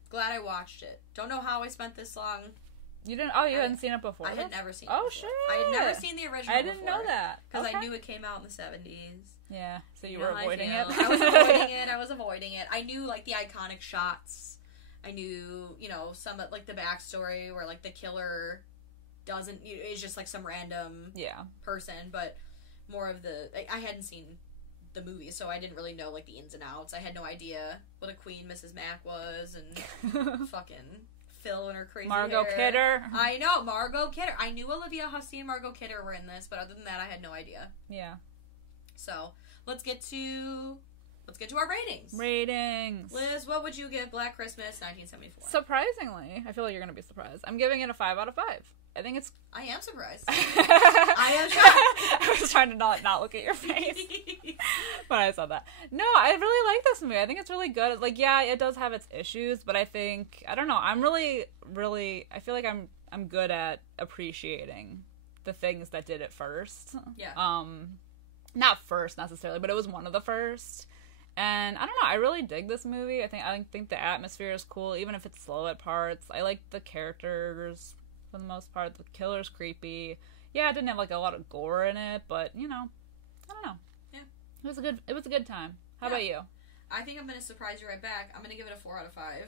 Glad I watched it. Don't know how I spent this long. You didn't? Oh, you hadn't seen it before? I had never seen it before. Shit! I had never seen the original I didn't know that. Because I knew it came out in the 70s. Yeah, so you were avoiding it? I was avoiding it. I knew, like, the iconic shots. I knew, you know, some of, like, the backstory where, like, the killer is just, like, some random person. But more of I hadn't seen the movie, so I didn't really know, like, the ins and outs. I had no idea what a queen Mrs. Mac was and fucking Phil and her crazy Margot hair. Kidder. I know, Margot Kidder. I knew Olivia Hussey and Margot Kidder were in this, but other than that, I had no idea. Yeah. So, let's get to our ratings. Liz, what would you give Black Christmas 1974? Surprisingly, I feel like you're going to be surprised. I'm giving it a 5 out of 5. I think it's... I am surprised. I am shocked. I was trying to not look at your face when I said that. No, I really like this movie. I think it's really good. Like, yeah, it does have its issues, but I think... I don't know. I'm really... I feel like I'm good at appreciating the things that did it first. Yeah. Not first, necessarily, but it was one of the first. And I don't know, I really dig this movie. I think the atmosphere is cool, even if it's slow at parts. I like the characters for the most part. The killer's creepy. Yeah, it didn't have like a lot of gore in it, but you know, I don't know. Yeah, it was a good time. How about you? I think I'm gonna surprise you right back. I'm gonna give it a 4 out of 5.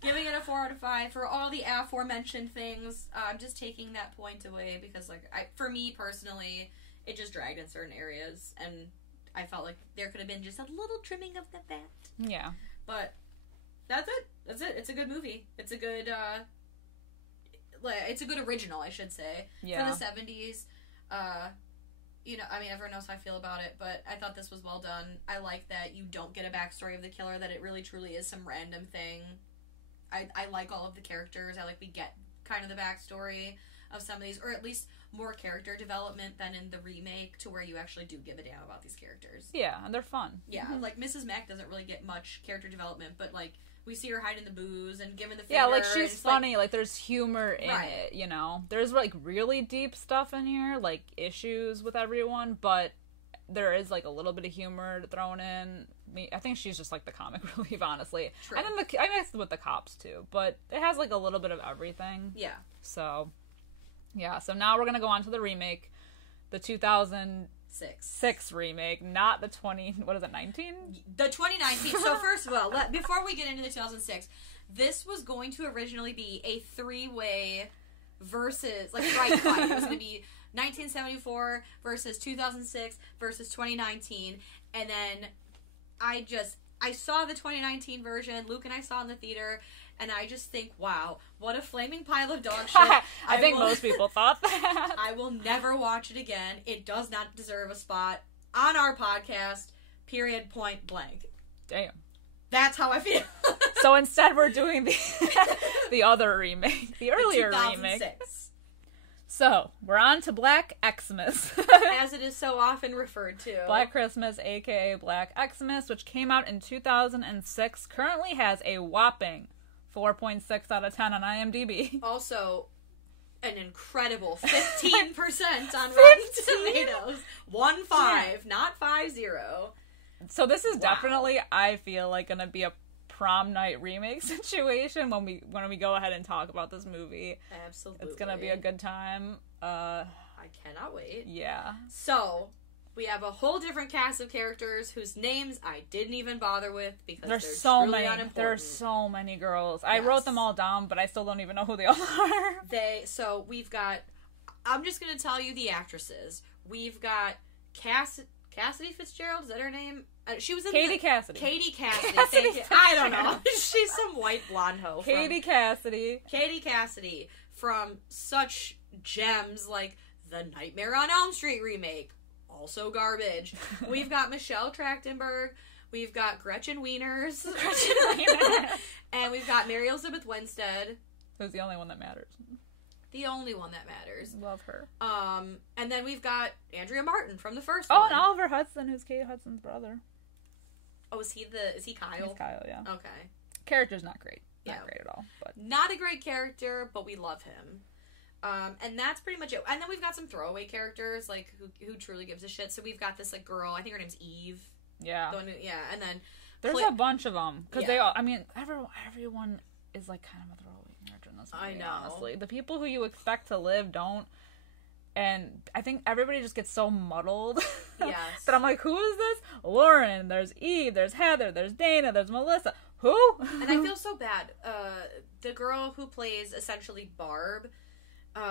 Giving it a 4 out of 5 for all the aforementioned things. I'm just taking that point away because, like, for me personally, it just dragged in certain areas, and I felt like there could have been just a little trimming of the fat. Yeah. But that's it. It's a good movie. It's a good, it's a good original, I should say. Yeah. For the 70s. You know, I mean, everyone knows how I feel about it, but I thought this was well done. I like that you don't get a backstory of the killer, that it really truly is some random thing. I like all of the characters. I like we get kind of the backstory of some of these, or at least more character development than in the remake, to where you actually do give a damn about these characters. Yeah, and they're fun. Yeah, like Mrs. Mac doesn't really get much character development, but like we see her hiding the booze and giving the finger. Yeah, like she's funny. Like there's humor in it, you know. There's like really deep stuff in here, like issues with everyone, but there is like a little bit of humor thrown in. I think she's just like the comic relief, honestly. True. And then I guess with the cops too, but it has like a little bit of everything. Yeah. So, yeah. So now we're gonna go on to the remake, the 2006 remake, not the 19? The 2019. So first of all, before we get into the 2006, this was going to originally be a 3-way versus like Fright Mic. It was going to be 1974 versus 2006 versus 2019, and then I I saw the 2019 version. Luke and I saw in the theater, and I just think, wow, what a flaming pile of dog shit. I think most people thought that. I will never watch it again. It does not deserve a spot on our podcast. Period. Point blank. Damn. That's how I feel. So instead, we're doing the other remake, the earlier remake. So we're on to Black Xmas, as it is so often referred to. Black Christmas, aka Black Xmas, which came out in 2006. Currently has a whopping 4.6 out of 10 on IMDb. Also, an incredible 15% on Rotten Tomatoes. 1.5, not 5.0. So this is definitely, I feel like, gonna be a prom night remake situation when we go ahead and talk about this movie. Absolutely. It's gonna be a good time. I cannot wait. Yeah. So, we have a whole different cast of characters whose names I didn't even bother with because they're so truly unimportant. There's so many girls. I wrote them all down, but I still don't even know who they all are. So we've got, I'm just gonna tell you the actresses. We've got Cassidy Fitzgerald, is that her name? She was in Katie Cassidy. Katie Cassidy. Thank you. I don't know. She's some white blonde hoe. Katie Cassidy from such gems like the Nightmare on Elm Street remake. Also garbage. We've got Michelle Trachtenberg. We've got Gretchen Wieners. And we've got Mary Elizabeth Winstead. Who's the only one that matters. The only one that matters. Love her. And then we've got Andrea Martin from the first one. Oh, and Oliver Hudson, who's Kate Hudson's brother. Oh, is he Kyle? He's Kyle, yeah. Okay. Character's not great. Not great at all. But not a great character, but we love him. And that's pretty much it. And then we've got some throwaway characters, like, who truly gives a shit. So we've got this, like, girl, I think her name's Eve. Yeah. The one who, yeah, and then... There's a bunch of them. Because they all, I mean, everyone is, like, kind of a throwaway character in this movie, I know. honestly. The people who you expect to live don't. And I think everybody just gets so muddled. Yes. That I'm like, who is this? Lauren, there's Eve, there's Heather, there's Dana, there's Melissa. Who? And I feel so bad. The girl who plays, essentially, Barb...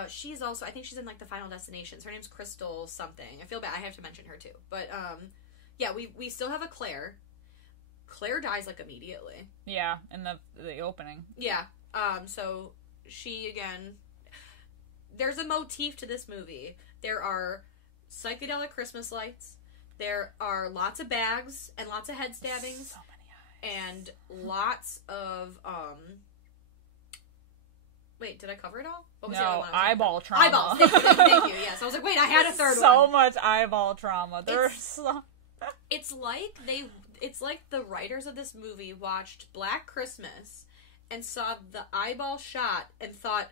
she's also, I think she's in, like, the Final Destinations. Her name's Crystal something. I feel bad. I have to mention her, too. But, yeah, we still have a Claire. Claire dies, like, immediately. Yeah, in the opening. Yeah. So, she, again... There's a motif to this movie. There are psychedelic Christmas lights. There are lots of bags and lots of head stabbings. So many eyes. And lots of, Wait, did I cover it all? What was the other one? Eyeball trauma. Eyeballs. Thank you. Yes, I was like, wait, I had a third one. So much eyeball trauma. It's like the writers of this movie watched Black Christmas and saw the eyeball shot and thought,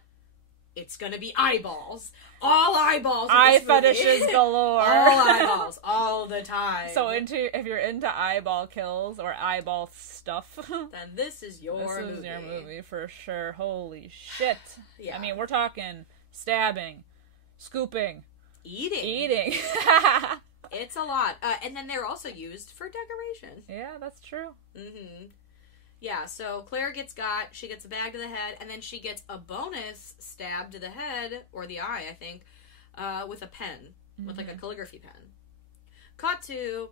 it's gonna be eyeballs. All eyeballs. Eye fetishes galore. All eyeballs. All the time. So if you're into eyeball kills or eyeball stuff, then this is your movie. This is your movie for sure. Holy shit. Yeah. I mean, we're talking stabbing, scooping, eating. It's a lot. And then they're also used for decoration. Yeah, that's true. Mm-hmm. Yeah, so Claire she gets a bag to the head, and then she gets a bonus stab to the head, or the eye, I think, with a pen, with, like, a calligraphy pen. Cut to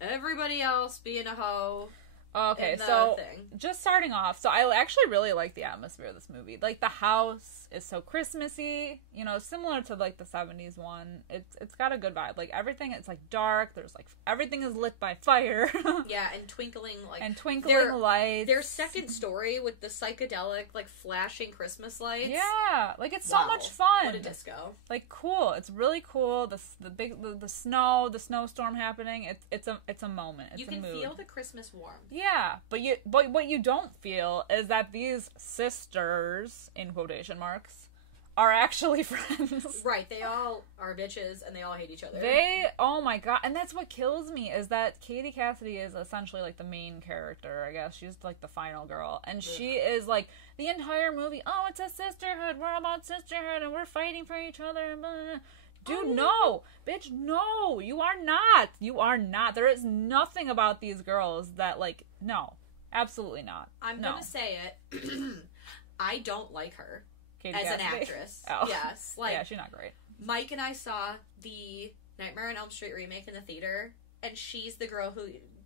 everybody else being a hoe. Okay, so just starting off, so I actually really like the atmosphere of this movie. Like, the house is so Christmassy, you know, similar to, like, the 70s one. It's got a good vibe. Like, everything, it's, like, dark. There's, like, everything is lit by fire. Yeah, and twinkling lights. Their second story with the psychedelic, like, flashing Christmas lights. Yeah, like, it's so much fun. What a disco. Like, cool. It's really cool. The snowstorm happening. It's a moment. It's you can feel the Christmas warmth. Yeah, but what you don't feel is that these sisters, in quotation marks, are actually friends. Right, they all are bitches and they all hate each other. Oh my god, and that's what kills me, is that Katie Cassidy is essentially, like, the main character, I guess. She's, like, the final girl, and she is, like, the entire movie, oh, it's a sisterhood, we're about sisterhood, and we're fighting for each other, and blah, blah, blah. Dude, no! Bitch, no! You are not! You are not. There is nothing about these girls that, like, no. Absolutely not. I'm gonna say it. I don't like her Katie as Cassidy? an actress. Oh. Yes. Like, yeah, she's not great. Mike and I saw the Nightmare on Elm Street remake in the theater, and she's the girl who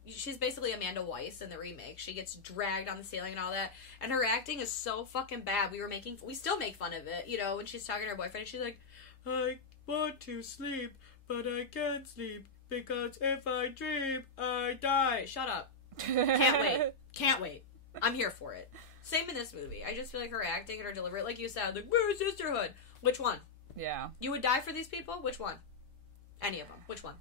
she's basically Amanda Weiss in the remake. She gets dragged on the ceiling and all that, and her acting is so fucking bad. We still make fun of it, you know, when she's talking to her boyfriend, and she's like, I want to sleep, but I can't sleep, because if I dream, I die. Shut up. Can't wait. I'm here for it. Same in this movie. I just feel like her acting and her delivery, like you said, like, where's sisterhood? Which one? Yeah. You would die for these people? Which one? Any of them. Which one?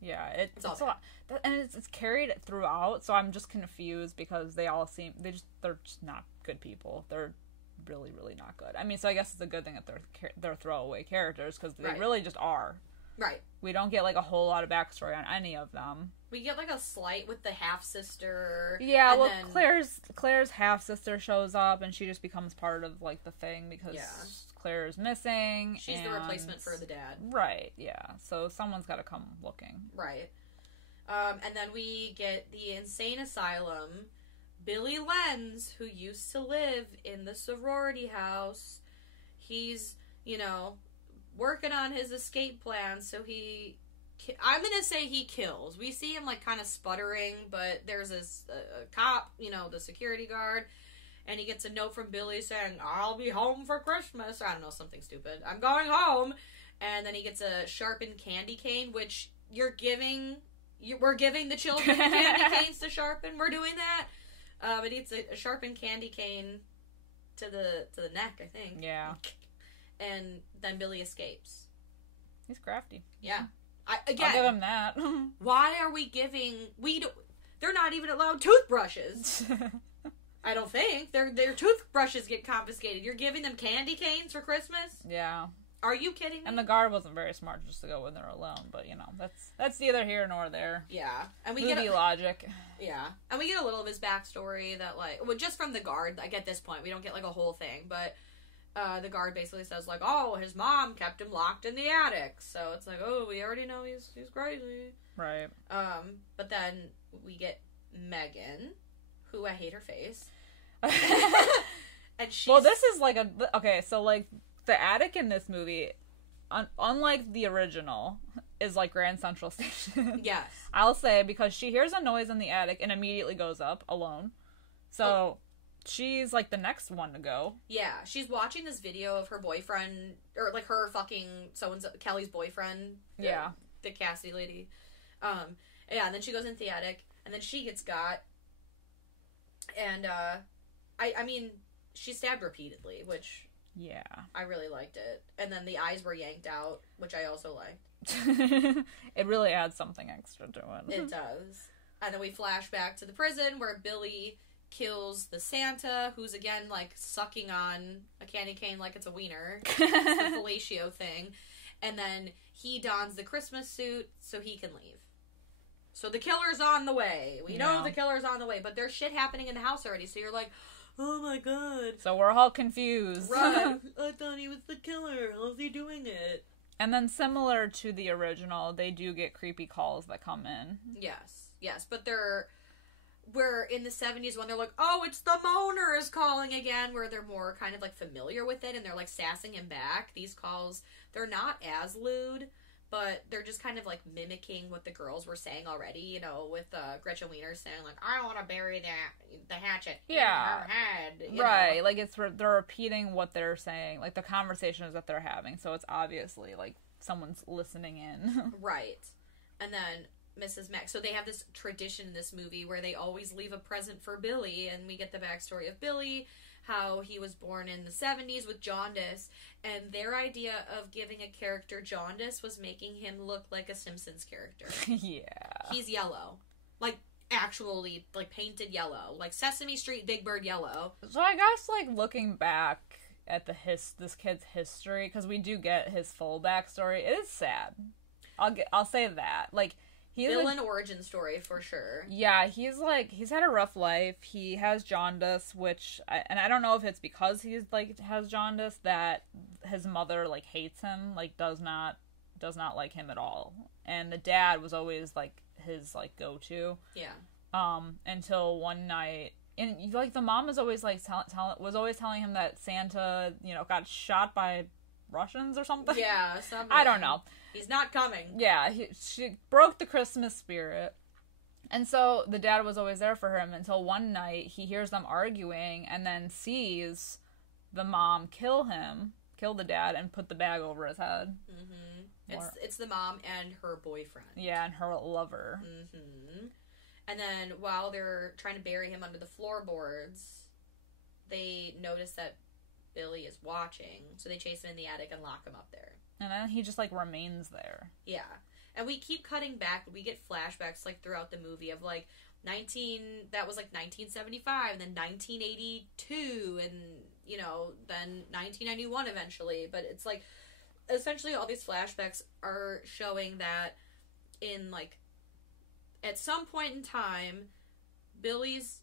Yeah, it's a lot. And it's carried throughout, so I'm just confused because they're just not good people. They're really, really not good. I mean, so I guess it's a good thing that they're throwaway characters, because they really just are. Right. We don't get, like, a whole lot of backstory on any of them. We get, like, a slight with the half-sister. Yeah, well, then Claire's half-sister shows up, and she just becomes part of, like, the thing, because Claire's missing. She's the replacement for the dad. Right, yeah. So someone's got to come looking. Right. And then we get the insane asylum. Billy Lenz, who used to live in the sorority house, he's, you know, working on his escape plan, so I'm gonna say he kills. We see him, like, kind of sputtering, but there's a cop, you know, the security guard, and he gets a note from Billy saying, I'll be home for Christmas. I don't know, something stupid. I'm going home. And then he gets a sharpened candy cane, which we're giving the children the candy canes to sharpen. We're doing that. But it's a sharpened candy cane to the neck, I think. Yeah. And then Billy escapes. He's crafty. Yeah. I'll give him that. Why are we giving... They're not even allowed toothbrushes. I don't think. Their toothbrushes get confiscated. You're giving them candy canes for Christmas? Yeah. Are you kidding me? And the guard wasn't very smart just to go when they're alone, but, you know, that's neither here nor there. Yeah. And we Movie logic. Yeah. And we get a little of his backstory that, like... Well, just from the guard, like, at this point. We don't get, like, a whole thing, but... the guard basically says, like, oh, his mom kept him locked in the attic. So it's like, oh, we already know he's crazy. Right. But then we get Megan, who I hate her face. And she's... Well, this is like okay, so, like, the attic in this movie, unlike the original, is like Grand Central Station. Yes. I'll say, because she hears a noise in the attic and immediately goes up alone. So... She's, like, the next one to go. Yeah, she's watching this video of her boyfriend, or, like, her fucking so-and-so, Kelly's boyfriend. Yeah. The Cassidy lady. Yeah, and then she goes into the attic, and then she gets got. And, I mean, she stabbed repeatedly, which... Yeah. I really liked it. And then the eyes were yanked out, which I also liked. It really adds something extra to it. It does. And then we flash back to the prison, where Billy... kills the Santa, who's again, like, sucking on a candy cane like it's a wiener. It's the fellatio thing. And then he dons the Christmas suit so he can leave. So the killer's on the way. We know the killer's on the way, but there's shit happening in the house already, so you're like, oh my god. So we're all confused. Right. I thought he was the killer. How's he doing it? And then, similar to the original, they do get creepy calls that come in. Yes, but we're in the 70s when they're like, oh, it's the moaner is calling again, where they're more kind of, like, familiar with it, and they're, like, sassing him back. These calls, they're not as lewd, but they're just kind of, like, mimicking what the girls were saying already, you know, with Gretchen Wiener saying, like, I want to bury the hatchet in her head. Right, like, they're repeating what they're saying, like, the conversations that they're having, so it's obviously, like, someone's listening in. Right. And then... Mrs. Mac. So they have this tradition in this movie where they always leave a present for Billy, and we get the backstory of Billy, how he was born in the 70s with jaundice, and their idea of giving a character jaundice was making him look like a Simpsons character. Yeah. He's yellow. Like, actually, like, painted yellow. Like Sesame Street Big Bird yellow. So I guess, like, looking back at this kid's history, because we do get his full backstory, it is sad. I'll say that. Like, villain origin story for sure. Yeah, he's had a rough life. He has jaundice, which I don't know if it's because he's, like, has jaundice that his mother, like, hates him, like, does not like him at all. And the dad was always, like, his, like, go-to. Yeah. Until one night, and, like, the mom was always, like, telling him that Santa, you know, got shot by Russians or something. Yeah, something. I don't know. He's not coming. Yeah, she broke the Christmas spirit. And so the dad was always there for him until one night he hears them arguing and then sees the mom kill the dad, and put the bag over his head. Mm-hmm. It's the mom and her boyfriend. Yeah, and her lover. Mm-hmm. And then while they're trying to bury him under the floorboards, they notice that Billy is watching, so they chase him in the attic and lock him up there. And then he just, like, remains there. Yeah. And we keep cutting back. We get flashbacks, like, throughout the movie of, like, 1975, and then 1982, and, you know, then 1991 eventually. But it's, like, essentially all these flashbacks are showing that in, like, at some point in time, Billy's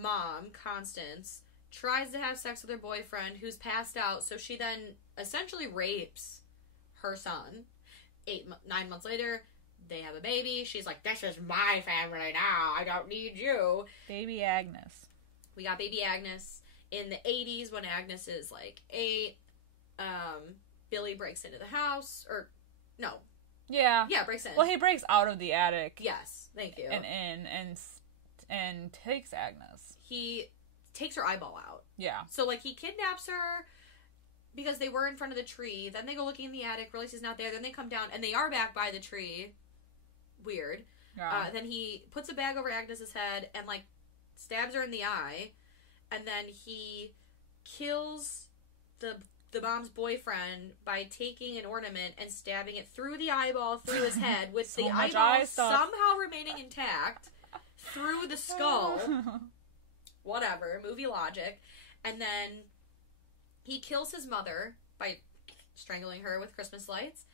mom, Constance, tries to have sex with her boyfriend who's passed out, so she then essentially rapes her son. 9 months later, they have a baby. She's like, this is my family now. I don't need you. Baby Agnes. We got baby Agnes. In the 80s, when Agnes is like 8, Billy breaks into the house. Or, no. Yeah. Yeah, breaks in. Well, he breaks out of the attic. Yes, thank you. And takes Agnes. He takes her eyeball out. Yeah. So, like, he kidnaps her because they were in front of the tree. Then they go looking in the attic, realize he's not there. Then they come down, and they are back by the tree. Weird. Yeah. Then he puts a bag over Agnes's head and, like, stabs her in the eye. And then he kills the mom's boyfriend by taking an ornament and stabbing it through the eyeball, through his head, with the eyeball somehow remaining intact, through the skull. Whatever. Movie logic. And then he kills his mother by strangling her with Christmas lights.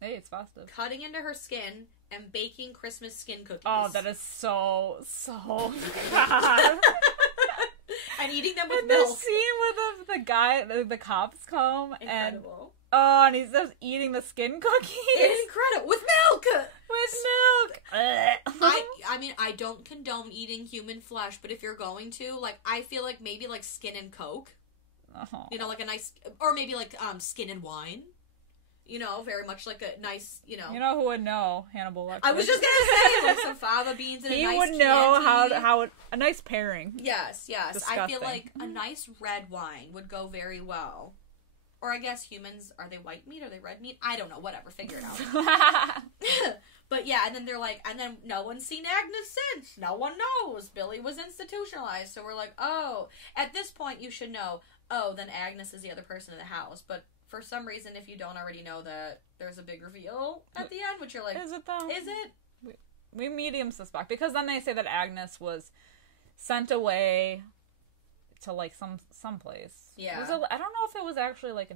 Hey, it's festive. Cutting into her skin and baking Christmas skin cookies. Oh, that is so God. And eating them with and milk. The scene with the guy, the cops come. Incredible. And he's just eating the skin cookies. Incredible. With milk! With milk! I mean, I don't condone eating human flesh, but if you're going to, like, I feel like maybe, like, skin and Coke. Oh. You know, like a nice, or maybe, like, skin and wine. You know, very much like a nice, you know. You know who would know? Hannibal Lecter. I was just gonna say, like, some fava beans and a nice He would know how a nice pairing. Yes. Disgusting. I feel like a nice red wine would go very well. Or I guess humans, are they white meat? Are they red meat? I don't know. Whatever. Figure it out. But yeah, and then they're like, and then no one's seen Agnes since. No one knows. Billy was institutionalized. So we're like, oh. At this point, you should know, oh, then Agnes is the other person in the house. But for some reason, if you don't already know that, there's a big reveal at the end, which you're like, is it though? Is it? We medium suspect. Because then they say that Agnes was sent away to, like, some place. Yeah. I don't know if it was actually, like,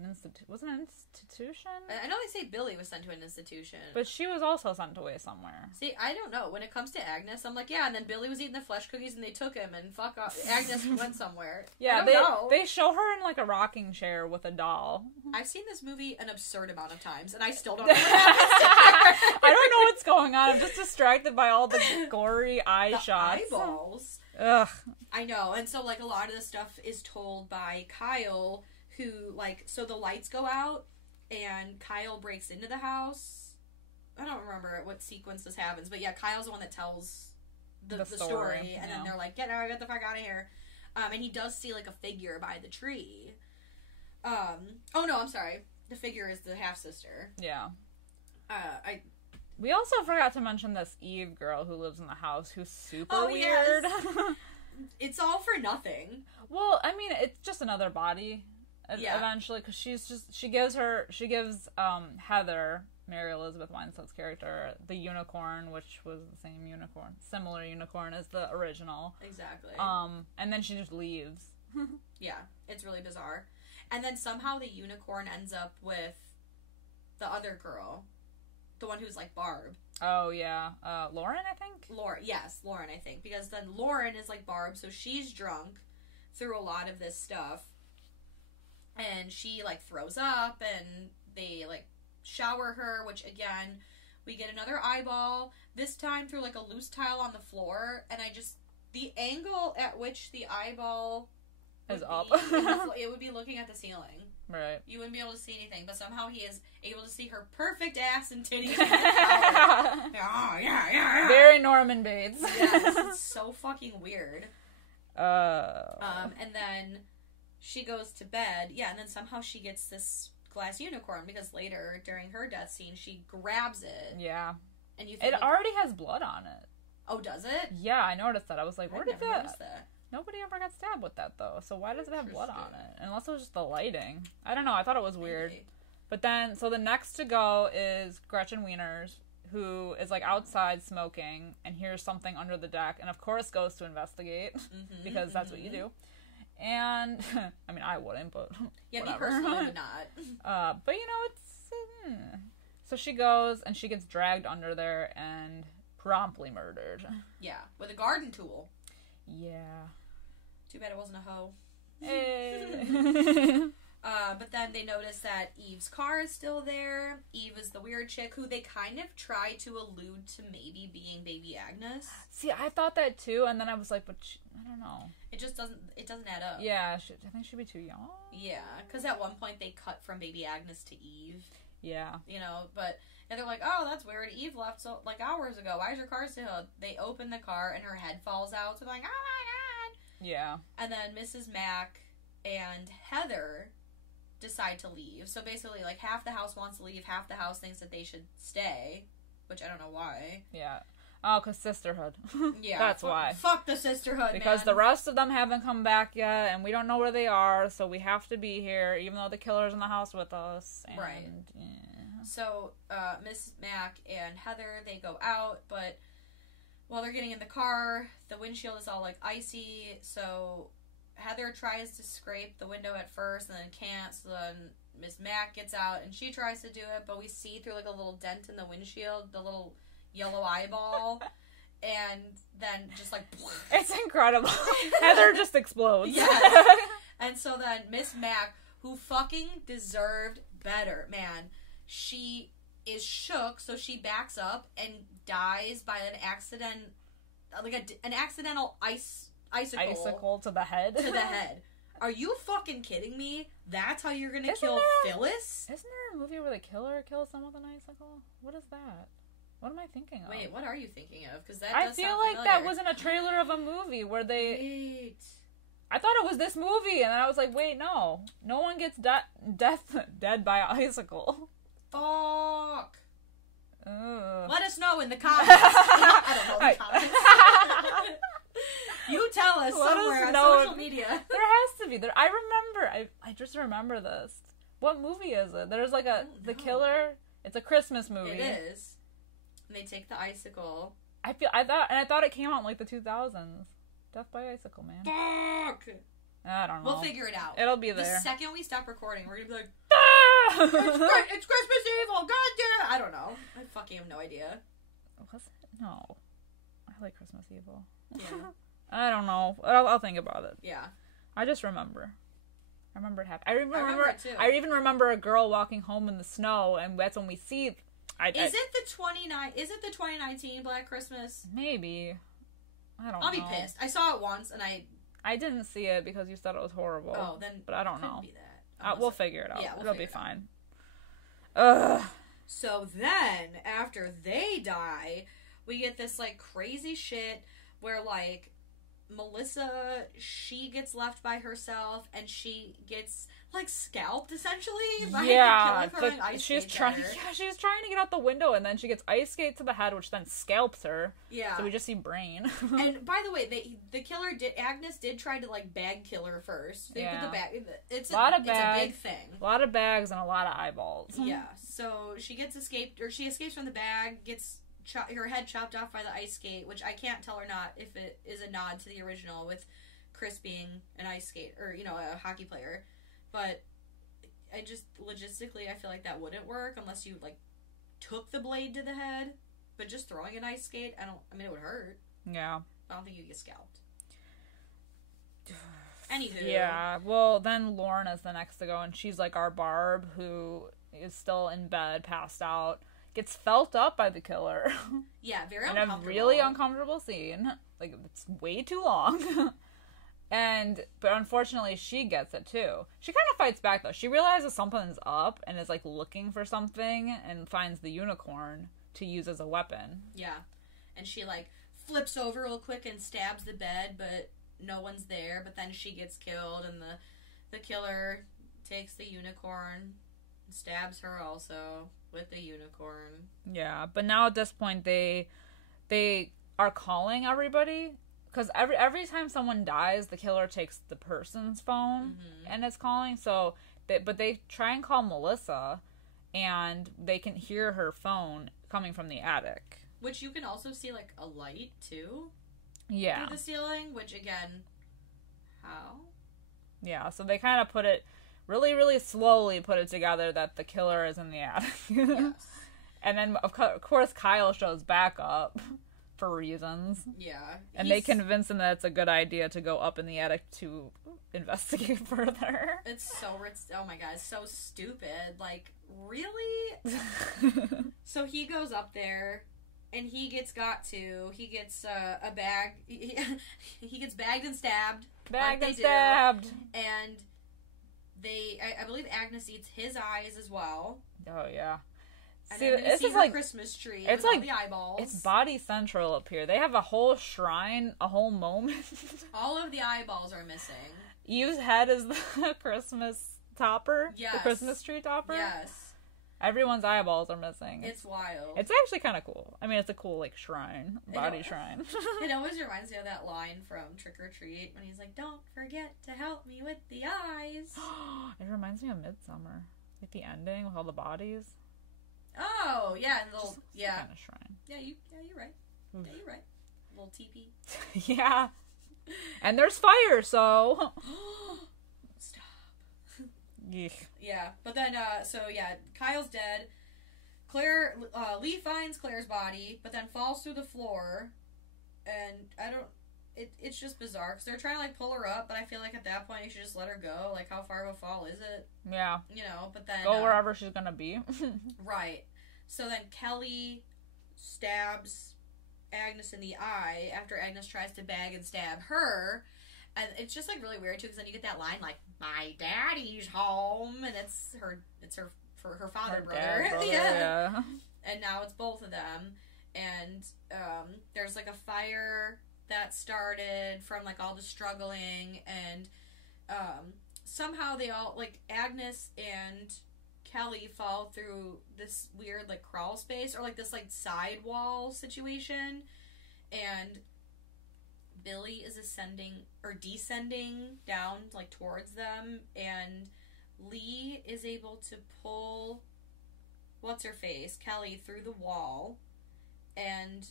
was it an institution? I know they say Billy was sent to an institution. But she was also sent away somewhere. See, I don't know. When it comes to Agnes, I'm like, yeah, and then Billy was eating the flesh cookies and they took him and fuck off. Agnes went somewhere. Yeah, they show her in, like, a rocking chair with a doll. I've seen this movie an absurd amount of times and I still don't know what happens to her. I don't know what's going on. I'm just distracted by all the gory eye shots. Eyeballs. Ugh. I know, and so, like, a lot of the stuff is told by Kyle, who, like, so the lights go out, and Kyle breaks into the house. I don't remember what sequence this happens, but yeah, Kyle's the one that tells the story, and then they're like, get the fuck out of here. And he does see, like, a figure by the tree. Oh no, I'm sorry. The figure is the half-sister. Yeah. We We also forgot to mention this Eve girl who lives in the house who's super weird. Yes. It's all for nothing. Well, I mean, it's just another body eventually, because she gives Heather, Mary Elizabeth Winstead's character, the unicorn, which was the same unicorn, similar unicorn as the original. Exactly. And then she just leaves. Yeah, it's really bizarre. And then somehow the unicorn ends up with the other girl. The one who's like Barb. Oh, yeah. Lauren, I think? Lauren, I think. Because then Lauren is like Barb, so she's drunk through a lot of this stuff. And she, like, throws up, and they, like, shower her, which, again, we get another eyeball, this time through, like, a loose tile on the floor, and the angle at which the eyeball is up. It would be looking at the ceiling. Right. You wouldn't be able to see anything, but somehow he is able to see her perfect ass and titties. Very Norman Bates. Yes, it's so fucking weird. And then she goes to bed. Yeah, and then somehow she gets this glass unicorn because later, during her death scene, she grabs it. Yeah. And you. It already has blood on it. Oh, does it? Yeah, I noticed that. I was like, where did that? Nobody ever got stabbed with that, though. So why does it have blood on it? Unless it was just the lighting. I don't know. I thought it was weird. Maybe. But then, so the next to go is Gretchen Wieners, who is, like, outside smoking and hears something under the deck. And, of course, goes to investigate. Because that's what you do. And, I mean, I wouldn't, but yeah, whatever. me personally would not. But, you know, it's... So she goes, and she gets dragged under there and promptly murdered. Yeah, with a garden tool. Yeah. Too bad it wasn't a hoe. Hey. But then they notice that Eve's car is still there. Eve is the weird chick who they kind of try to allude to maybe being baby Agnes. See, I thought that too, and then I was like, but I don't know. It doesn't add up. Yeah, I think she'd be too young. Yeah, because at one point they cut from baby Agnes to Eve. Yeah. You know, but and they're like, oh, that's weird. Eve left so like hours ago. Why is your car still? They open the car and her head falls out. So they're like, oh my god. Yeah. And then Mrs. Mack and Heather decide to leave. So basically, like, half the house wants to leave, half the house thinks that they should stay, which I don't know why. Yeah. Oh, because sisterhood. Yeah. That's why. Fuck the sisterhood, because man. the rest of them haven't come back yet, and we don't know where they are, so we have to be here, even though the killer's in the house with us. And, right. Yeah. So, Mrs. Mack and Heather, they go out, but while they're getting in the car, the windshield is all, like, icy, so Heather tries to scrape the window at first and then can't, so then Miss Mack gets out and she tries to do it, but we see through, like, a little dent in the windshield, the little yellow eyeball, and then just, like... It's incredible. Heather just explodes. Yes. And so then Miss Mack, who fucking deserved better, man, she is shook, so she backs up and dies by an accident, like an accidental icicle to the head. To the head. Are you fucking kidding me? That's how you're gonna kill Phyllis? Isn't there a movie where the killer kills someone with an icicle? What is that? What am I thinking of? Wait, what are you thinking of? Because that I feel like that was in a trailer of a movie where they... Wait. I thought it was this movie, and then I was like, wait, no. No one gets dead by an icicle. Fuck. Ugh. Let us know in the comments. I don't know the comments. You tell us somewhere on social media. There has to be. I remember. I just remember this. What movie is it? There's like the killer. It's a Christmas movie. It is. And they take the icicle. I thought it came out in like the 2000s. Death by Icicle, man. Fuck. I don't know. We'll figure it out. It'll be there. The second we stop recording, we're gonna be like, it's Christmas Evil. God damn. I don't know. I fucking have no idea. Was it? No. I like Christmas Evil. Yeah. I don't know. I'll think about it. Yeah. I just remember. I remember it happened. I remember it too. I even remember a girl walking home in the snow, and that's when we see. Is it the 2019 Black Christmas? Maybe. I don't know. I'll be pissed. I saw it once, and I didn't see it because you said it was horrible. Oh, then. But I don't know. Be that. We'll figure it out. Yeah, it'll be fine. Ugh. So then, after they die, we get this like crazy shit where like Melissa, she gets left by herself and she gets like scalped essentially. Yeah, she's trying to get out the window and then she gets ice skate to the head, which then scalps her. Yeah. So we just see brain. And by the way, the killer Agnes did try to like bag kill her first. They put the bag. It's a big thing. A lot of bags and a lot of eyeballs. Yeah. So she she escapes from the bag, gets her head chopped off by the ice skate, which I can't tell or not if it is a nod to the original with Chris being an ice skate or a hockey player, but I just logistically I feel like that wouldn't work unless you like took the blade to the head, but just throwing an ice skate I mean it would hurt. Yeah. I don't think you'd get scalped. Anywho. Yeah. Well, then Lauren is the next to go, and she's like our Barb who is still in bed, passed out. Gets felt up by the killer. Yeah, very uncomfortable. In a really uncomfortable scene. Like, it's way too long. But unfortunately, she gets it too. She kind of fights back though. She realizes something's up and is like looking for something and finds the unicorn to use as a weapon. Yeah, and she like flips over real quick and stabs the bed, but no one's there. But then she gets killed, and the killer takes the unicorn and stabs her also with the unicorn. Yeah, but now at this point they are calling everybody. Because every time someone dies, the killer takes the person's phone and is calling. But they try and call Melissa, and they can hear her phone coming from the attic. Which you can also see, like, a light, too. Yeah. Through the ceiling, which, again, how? Yeah, so they kind of put it, really, really slowly put it together that the killer is in the attic. Yes. And then, of course, Kyle shows back up. For reasons. Yeah. And they convince him that it's a good idea to go up in the attic to investigate further. It's so, oh my god, it's so stupid. Like, really? So he goes up there, and he gets He gets a bag. He gets bagged and stabbed. Bagged and stabbed. And I believe Agnes eats his eyes as well. Oh, yeah. And See, then this see is her like Christmas tree. It's with like all the eyeballs. It's body central up here. They have a whole shrine, a whole moment. All of the eyeballs are missing. Eve's head is the Christmas topper. Yes. The Christmas tree topper. Yes. Everyone's eyeballs are missing. It's wild. It's actually kind of cool. I mean, it's a cool like shrine, body shrine. It always reminds me of that line from Trick or Treat when he's like, "Don't forget to help me with the eyes." It reminds me of Midsummer, like the ending with all the bodies. Oh, yeah, and little, yeah. Kind of shrine. Yeah, you're right. Yeah, you're right. Little teepee. Yeah. And there's fire, so. Stop. Yeah. Yeah, but then, Kyle's dead. Lee finds Claire's body, but then falls through the floor, and it's just bizarre, because they're trying to, like, pull her up, but I feel like at that point you should just let her go. Like, how far of a fall is it? Yeah. You know, but then... Go wherever she's gonna be. Right. So then Kelly stabs Agnes in the eye after Agnes tries to bag and stab her, and it's just, like, really weird, too, because then you get that line, like, "My daddy's home," and it's her father, brother. Yeah. And now it's both of them, and there's, like, a fire that started from, like, all the struggling, and somehow they all, like, Agnes and Kelly fall through this weird, like, crawl space, or, like, this, like, side wall situation, and Billy is descending down, like, towards them, and Lee is able to pull what's-her-face, Kelly, through the wall, and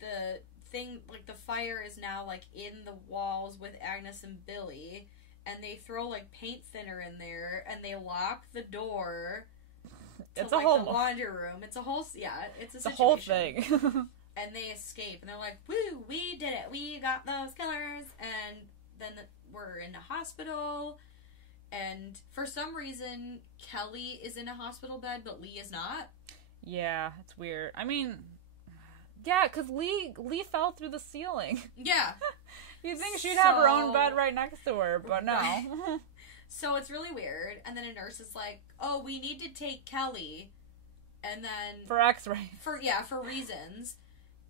the thing, like, the fire is now, like, in the walls with Agnes and Billy, and they throw, like, paint thinner in there, and they lock the door to, it's like, a whole the laundry room. It's a whole, it's a situation. whole thing. And they escape, and they're like, "Woo, we did it, we got those killers," and then we're in a hospital, and for some reason, Kelly is in a hospital bed, but Lee is not. Yeah, it's weird. I mean... Yeah, because Lee fell through the ceiling. Yeah. You'd think she'd have her own bed right next to her, but no. So it's really weird. And then a nurse is like, "Oh, we need to take Kelly." And then... For x-ray. For reasons.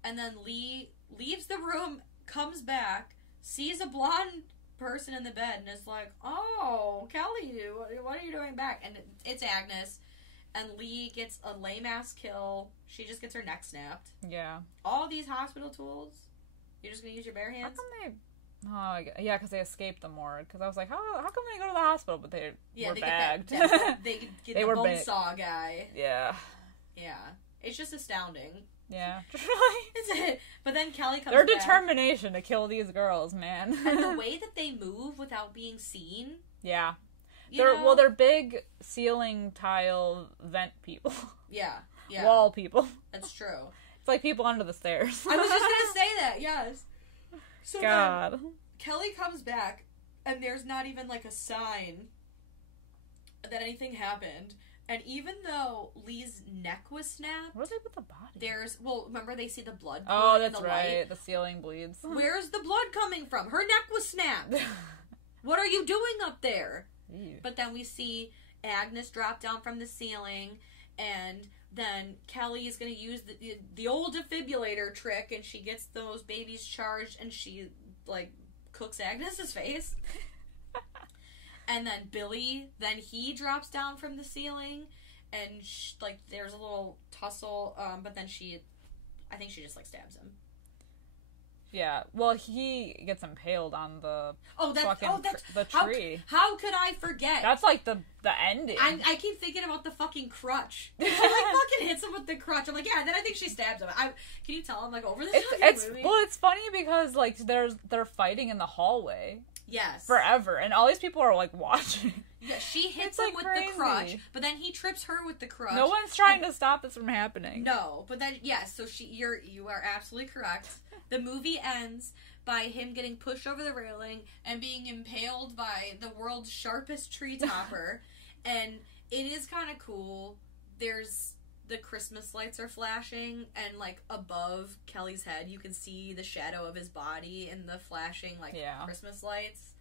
And then Lee leaves the room, comes back, sees a blonde person in the bed, and is like, "Oh, Kelly, what are you doing back?" And it's Agnes. And Lee gets a lame-ass kill. She just gets her neck snapped. Yeah. All these hospital tools, you're just going to use your bare hands? How come they... yeah, because they escaped the morgue. Because I was like, how come they go to the hospital, but they were bagged? They get the bone saw guy. Yeah. Yeah. It's just astounding. Yeah. Is it? But then Kelly comes Their back. determination to kill these girls, man. And the way that they move without being seen. Yeah. They're big ceiling tile vent people. Yeah. Wall people. That's true. It's like people under the stairs. I was just gonna say that, yes. So God. Then Kelly comes back, and there's not even, like, a sign that anything happened. And even though Lee's neck was snapped, Where's they with the body? remember they see the blood. Oh, that's the right. light? The ceiling bleeds. Where's the blood coming from? Her neck was snapped. What are you doing up there? Ew. But then we see Agnes drop down from the ceiling, and then Kelly is going to use the old defibrillator trick, and she gets those babies charged, and she, like, cooks Agnes's face. And then Billy, he drops down from the ceiling, and, there's a little tussle, but then I think she just, stabs him. Yeah, well, he gets impaled on the the tree. How could I forget? That's, the ending. I keep thinking about the fucking crutch. She, fucking hits him with the crutch. I'm like, yeah, and then I think she stabs him. Can you tell I'm, over this movie? Well, it's funny because, they're fighting in the hallway. Yes. Forever. And all these people are, watching. Yeah, she hits him with the crutch, but then he trips her with the crutch. No one's trying to stop this from happening. No, but then, yes, so you are absolutely correct. The movie ends by him getting pushed over the railing and being impaled by the world's sharpest tree topper. And it is kind of cool. The Christmas lights are flashing, and, above Kelly's head, you can see the shadow of his body in the flashing, Christmas lights.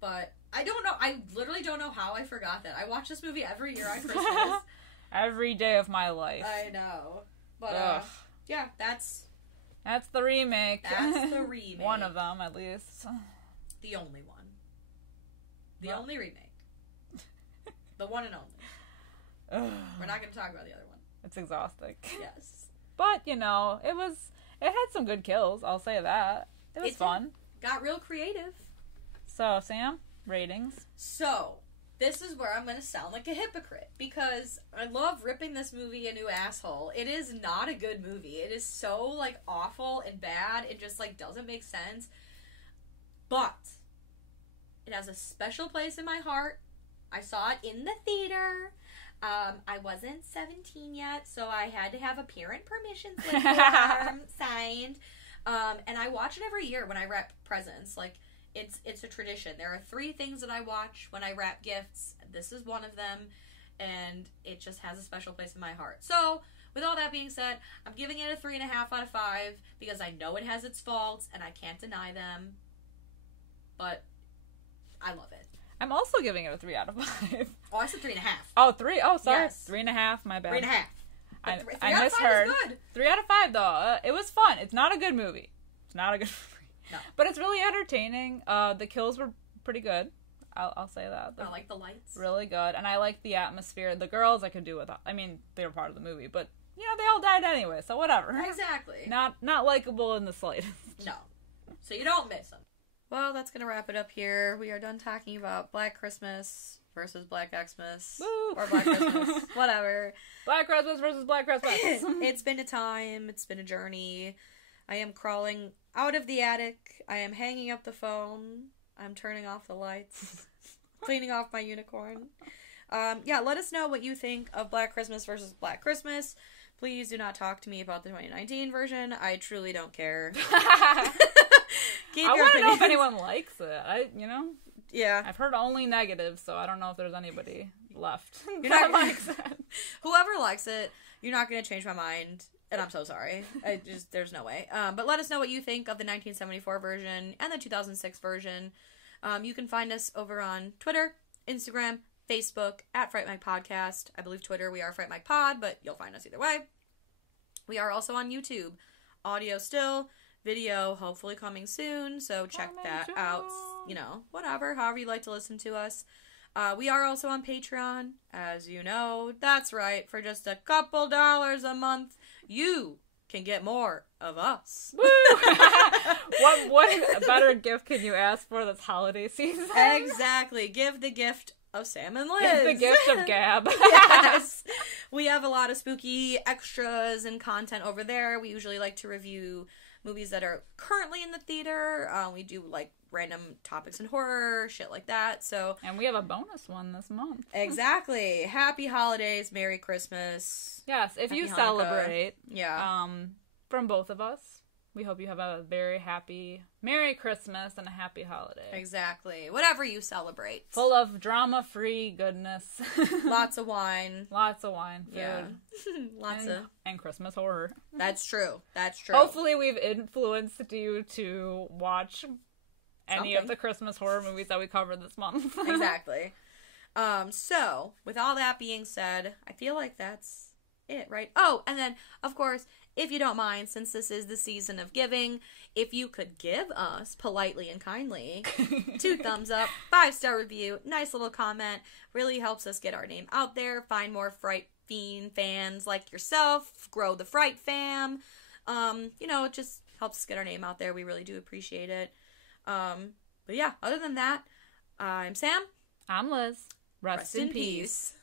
But I don't know. I literally don't know how I forgot that. I watch this movie every year on Christmas. Every day of my life. I know. But, yeah, that's the remake. That's the remake. One of them, at least. The only one. The only remake. The one and only. We're not going to talk about the other one. It's exhausting. Yes. But, it had some good kills, I'll say that. It was fun. Got real creative. So, Sam, ratings? So, this is where I'm going to sound like a hypocrite, because I love ripping this movie a new asshole. It is not a good movie. It is so, awful and bad. It just, doesn't make sense. But it has a special place in my heart. I saw it in the theater. I wasn't 17 yet, so I had to have a parent permission slip signed. And I watch it every year when I wrap presents. It's a tradition. There are 3 things that I watch when I wrap gifts. This is one of them, and it just has a special place in my heart. So, with all that being said, I'm giving it a 3.5 out of 5 because I know it has its faults, and I can't deny them. But I love it. I'm also giving it a 3 out of 5. Oh, I said 3.5. Oh, 3? Oh, sorry. Yes. 3.5, my bad. 3.5. I misheard. 3 out of 5, though. It was fun. It's not a good movie. No. But it's really entertaining. The kills were pretty good. I'll say that. I like the lights. Really good. And I like the atmosphere. The girls I could do without. I mean, they were part of the movie, but, they all died anyway, so whatever. Exactly. Not likable in the slightest. No. So you don't miss them. Well, that's going to wrap it up here. We are done talking about Black Christmas versus Black Xmas. Woo! Or Black Christmas. Whatever. Black Christmas versus Black Christmas. It's been a time. It's been a journey. I am crawling out of the attic. I am hanging up the phone. I'm turning off the lights. Cleaning off my unicorn. Let us know what you think of Black Christmas versus Black Christmas. Please do not talk to me about the 2019 version. I truly don't care. I want to know if anyone likes it. Yeah. I've heard only negatives, so I don't know if there's anybody left that likes it. Whoever likes it, you're not going to change my mind, and I'm so sorry. There's no way. But let us know what you think of the 1974 version and the 2006 version. You can find us over on Twitter, Instagram, Facebook, at Fright Mic Podcast. I believe Twitter, we are Fright Mic Pod, but you'll find us either way. We are also on YouTube. Audio still. Video hopefully coming soon, so check that out. Whatever, however you like to listen to us. We are also on Patreon, as you know. That's right, for just a couple dollars a month, you can get more of us. Woo! What better gift can you ask for this holiday season? Exactly. Give the gift of Sam and Liz. Give the gift of Gab. Yes. We have a lot of spooky extras and content over there. We usually like to review movies that are currently in the theater. We do random topics in horror, shit like that. And we have a bonus one this month. Exactly. Happy holidays, Merry Christmas. Yes, if Happy you Hanukkah. celebrate. Yeah. From both of us, We hope you have a very happy Merry Christmas and a happy holiday. Exactly. Whatever you celebrate. Full of drama-free goodness. Lots of wine. Lots of wine. Food. Yeah. And Christmas horror. That's true. That's true. Hopefully we've influenced you to watch any of the Christmas horror movies that we covered this month. Exactly. So, with all that being said, I feel like that's it, right? Oh, and then, of course, if you don't mind, since this is the season of giving, if you could give us, politely and kindly, 2 thumbs up, 5-star review, nice little comment, really helps us get our name out there, find more Fright Fiend fans like yourself, grow the Fright fam. It just helps us get our name out there. We really do appreciate it. But yeah, other than that, I'm Sam. I'm Liz. Rest in peace.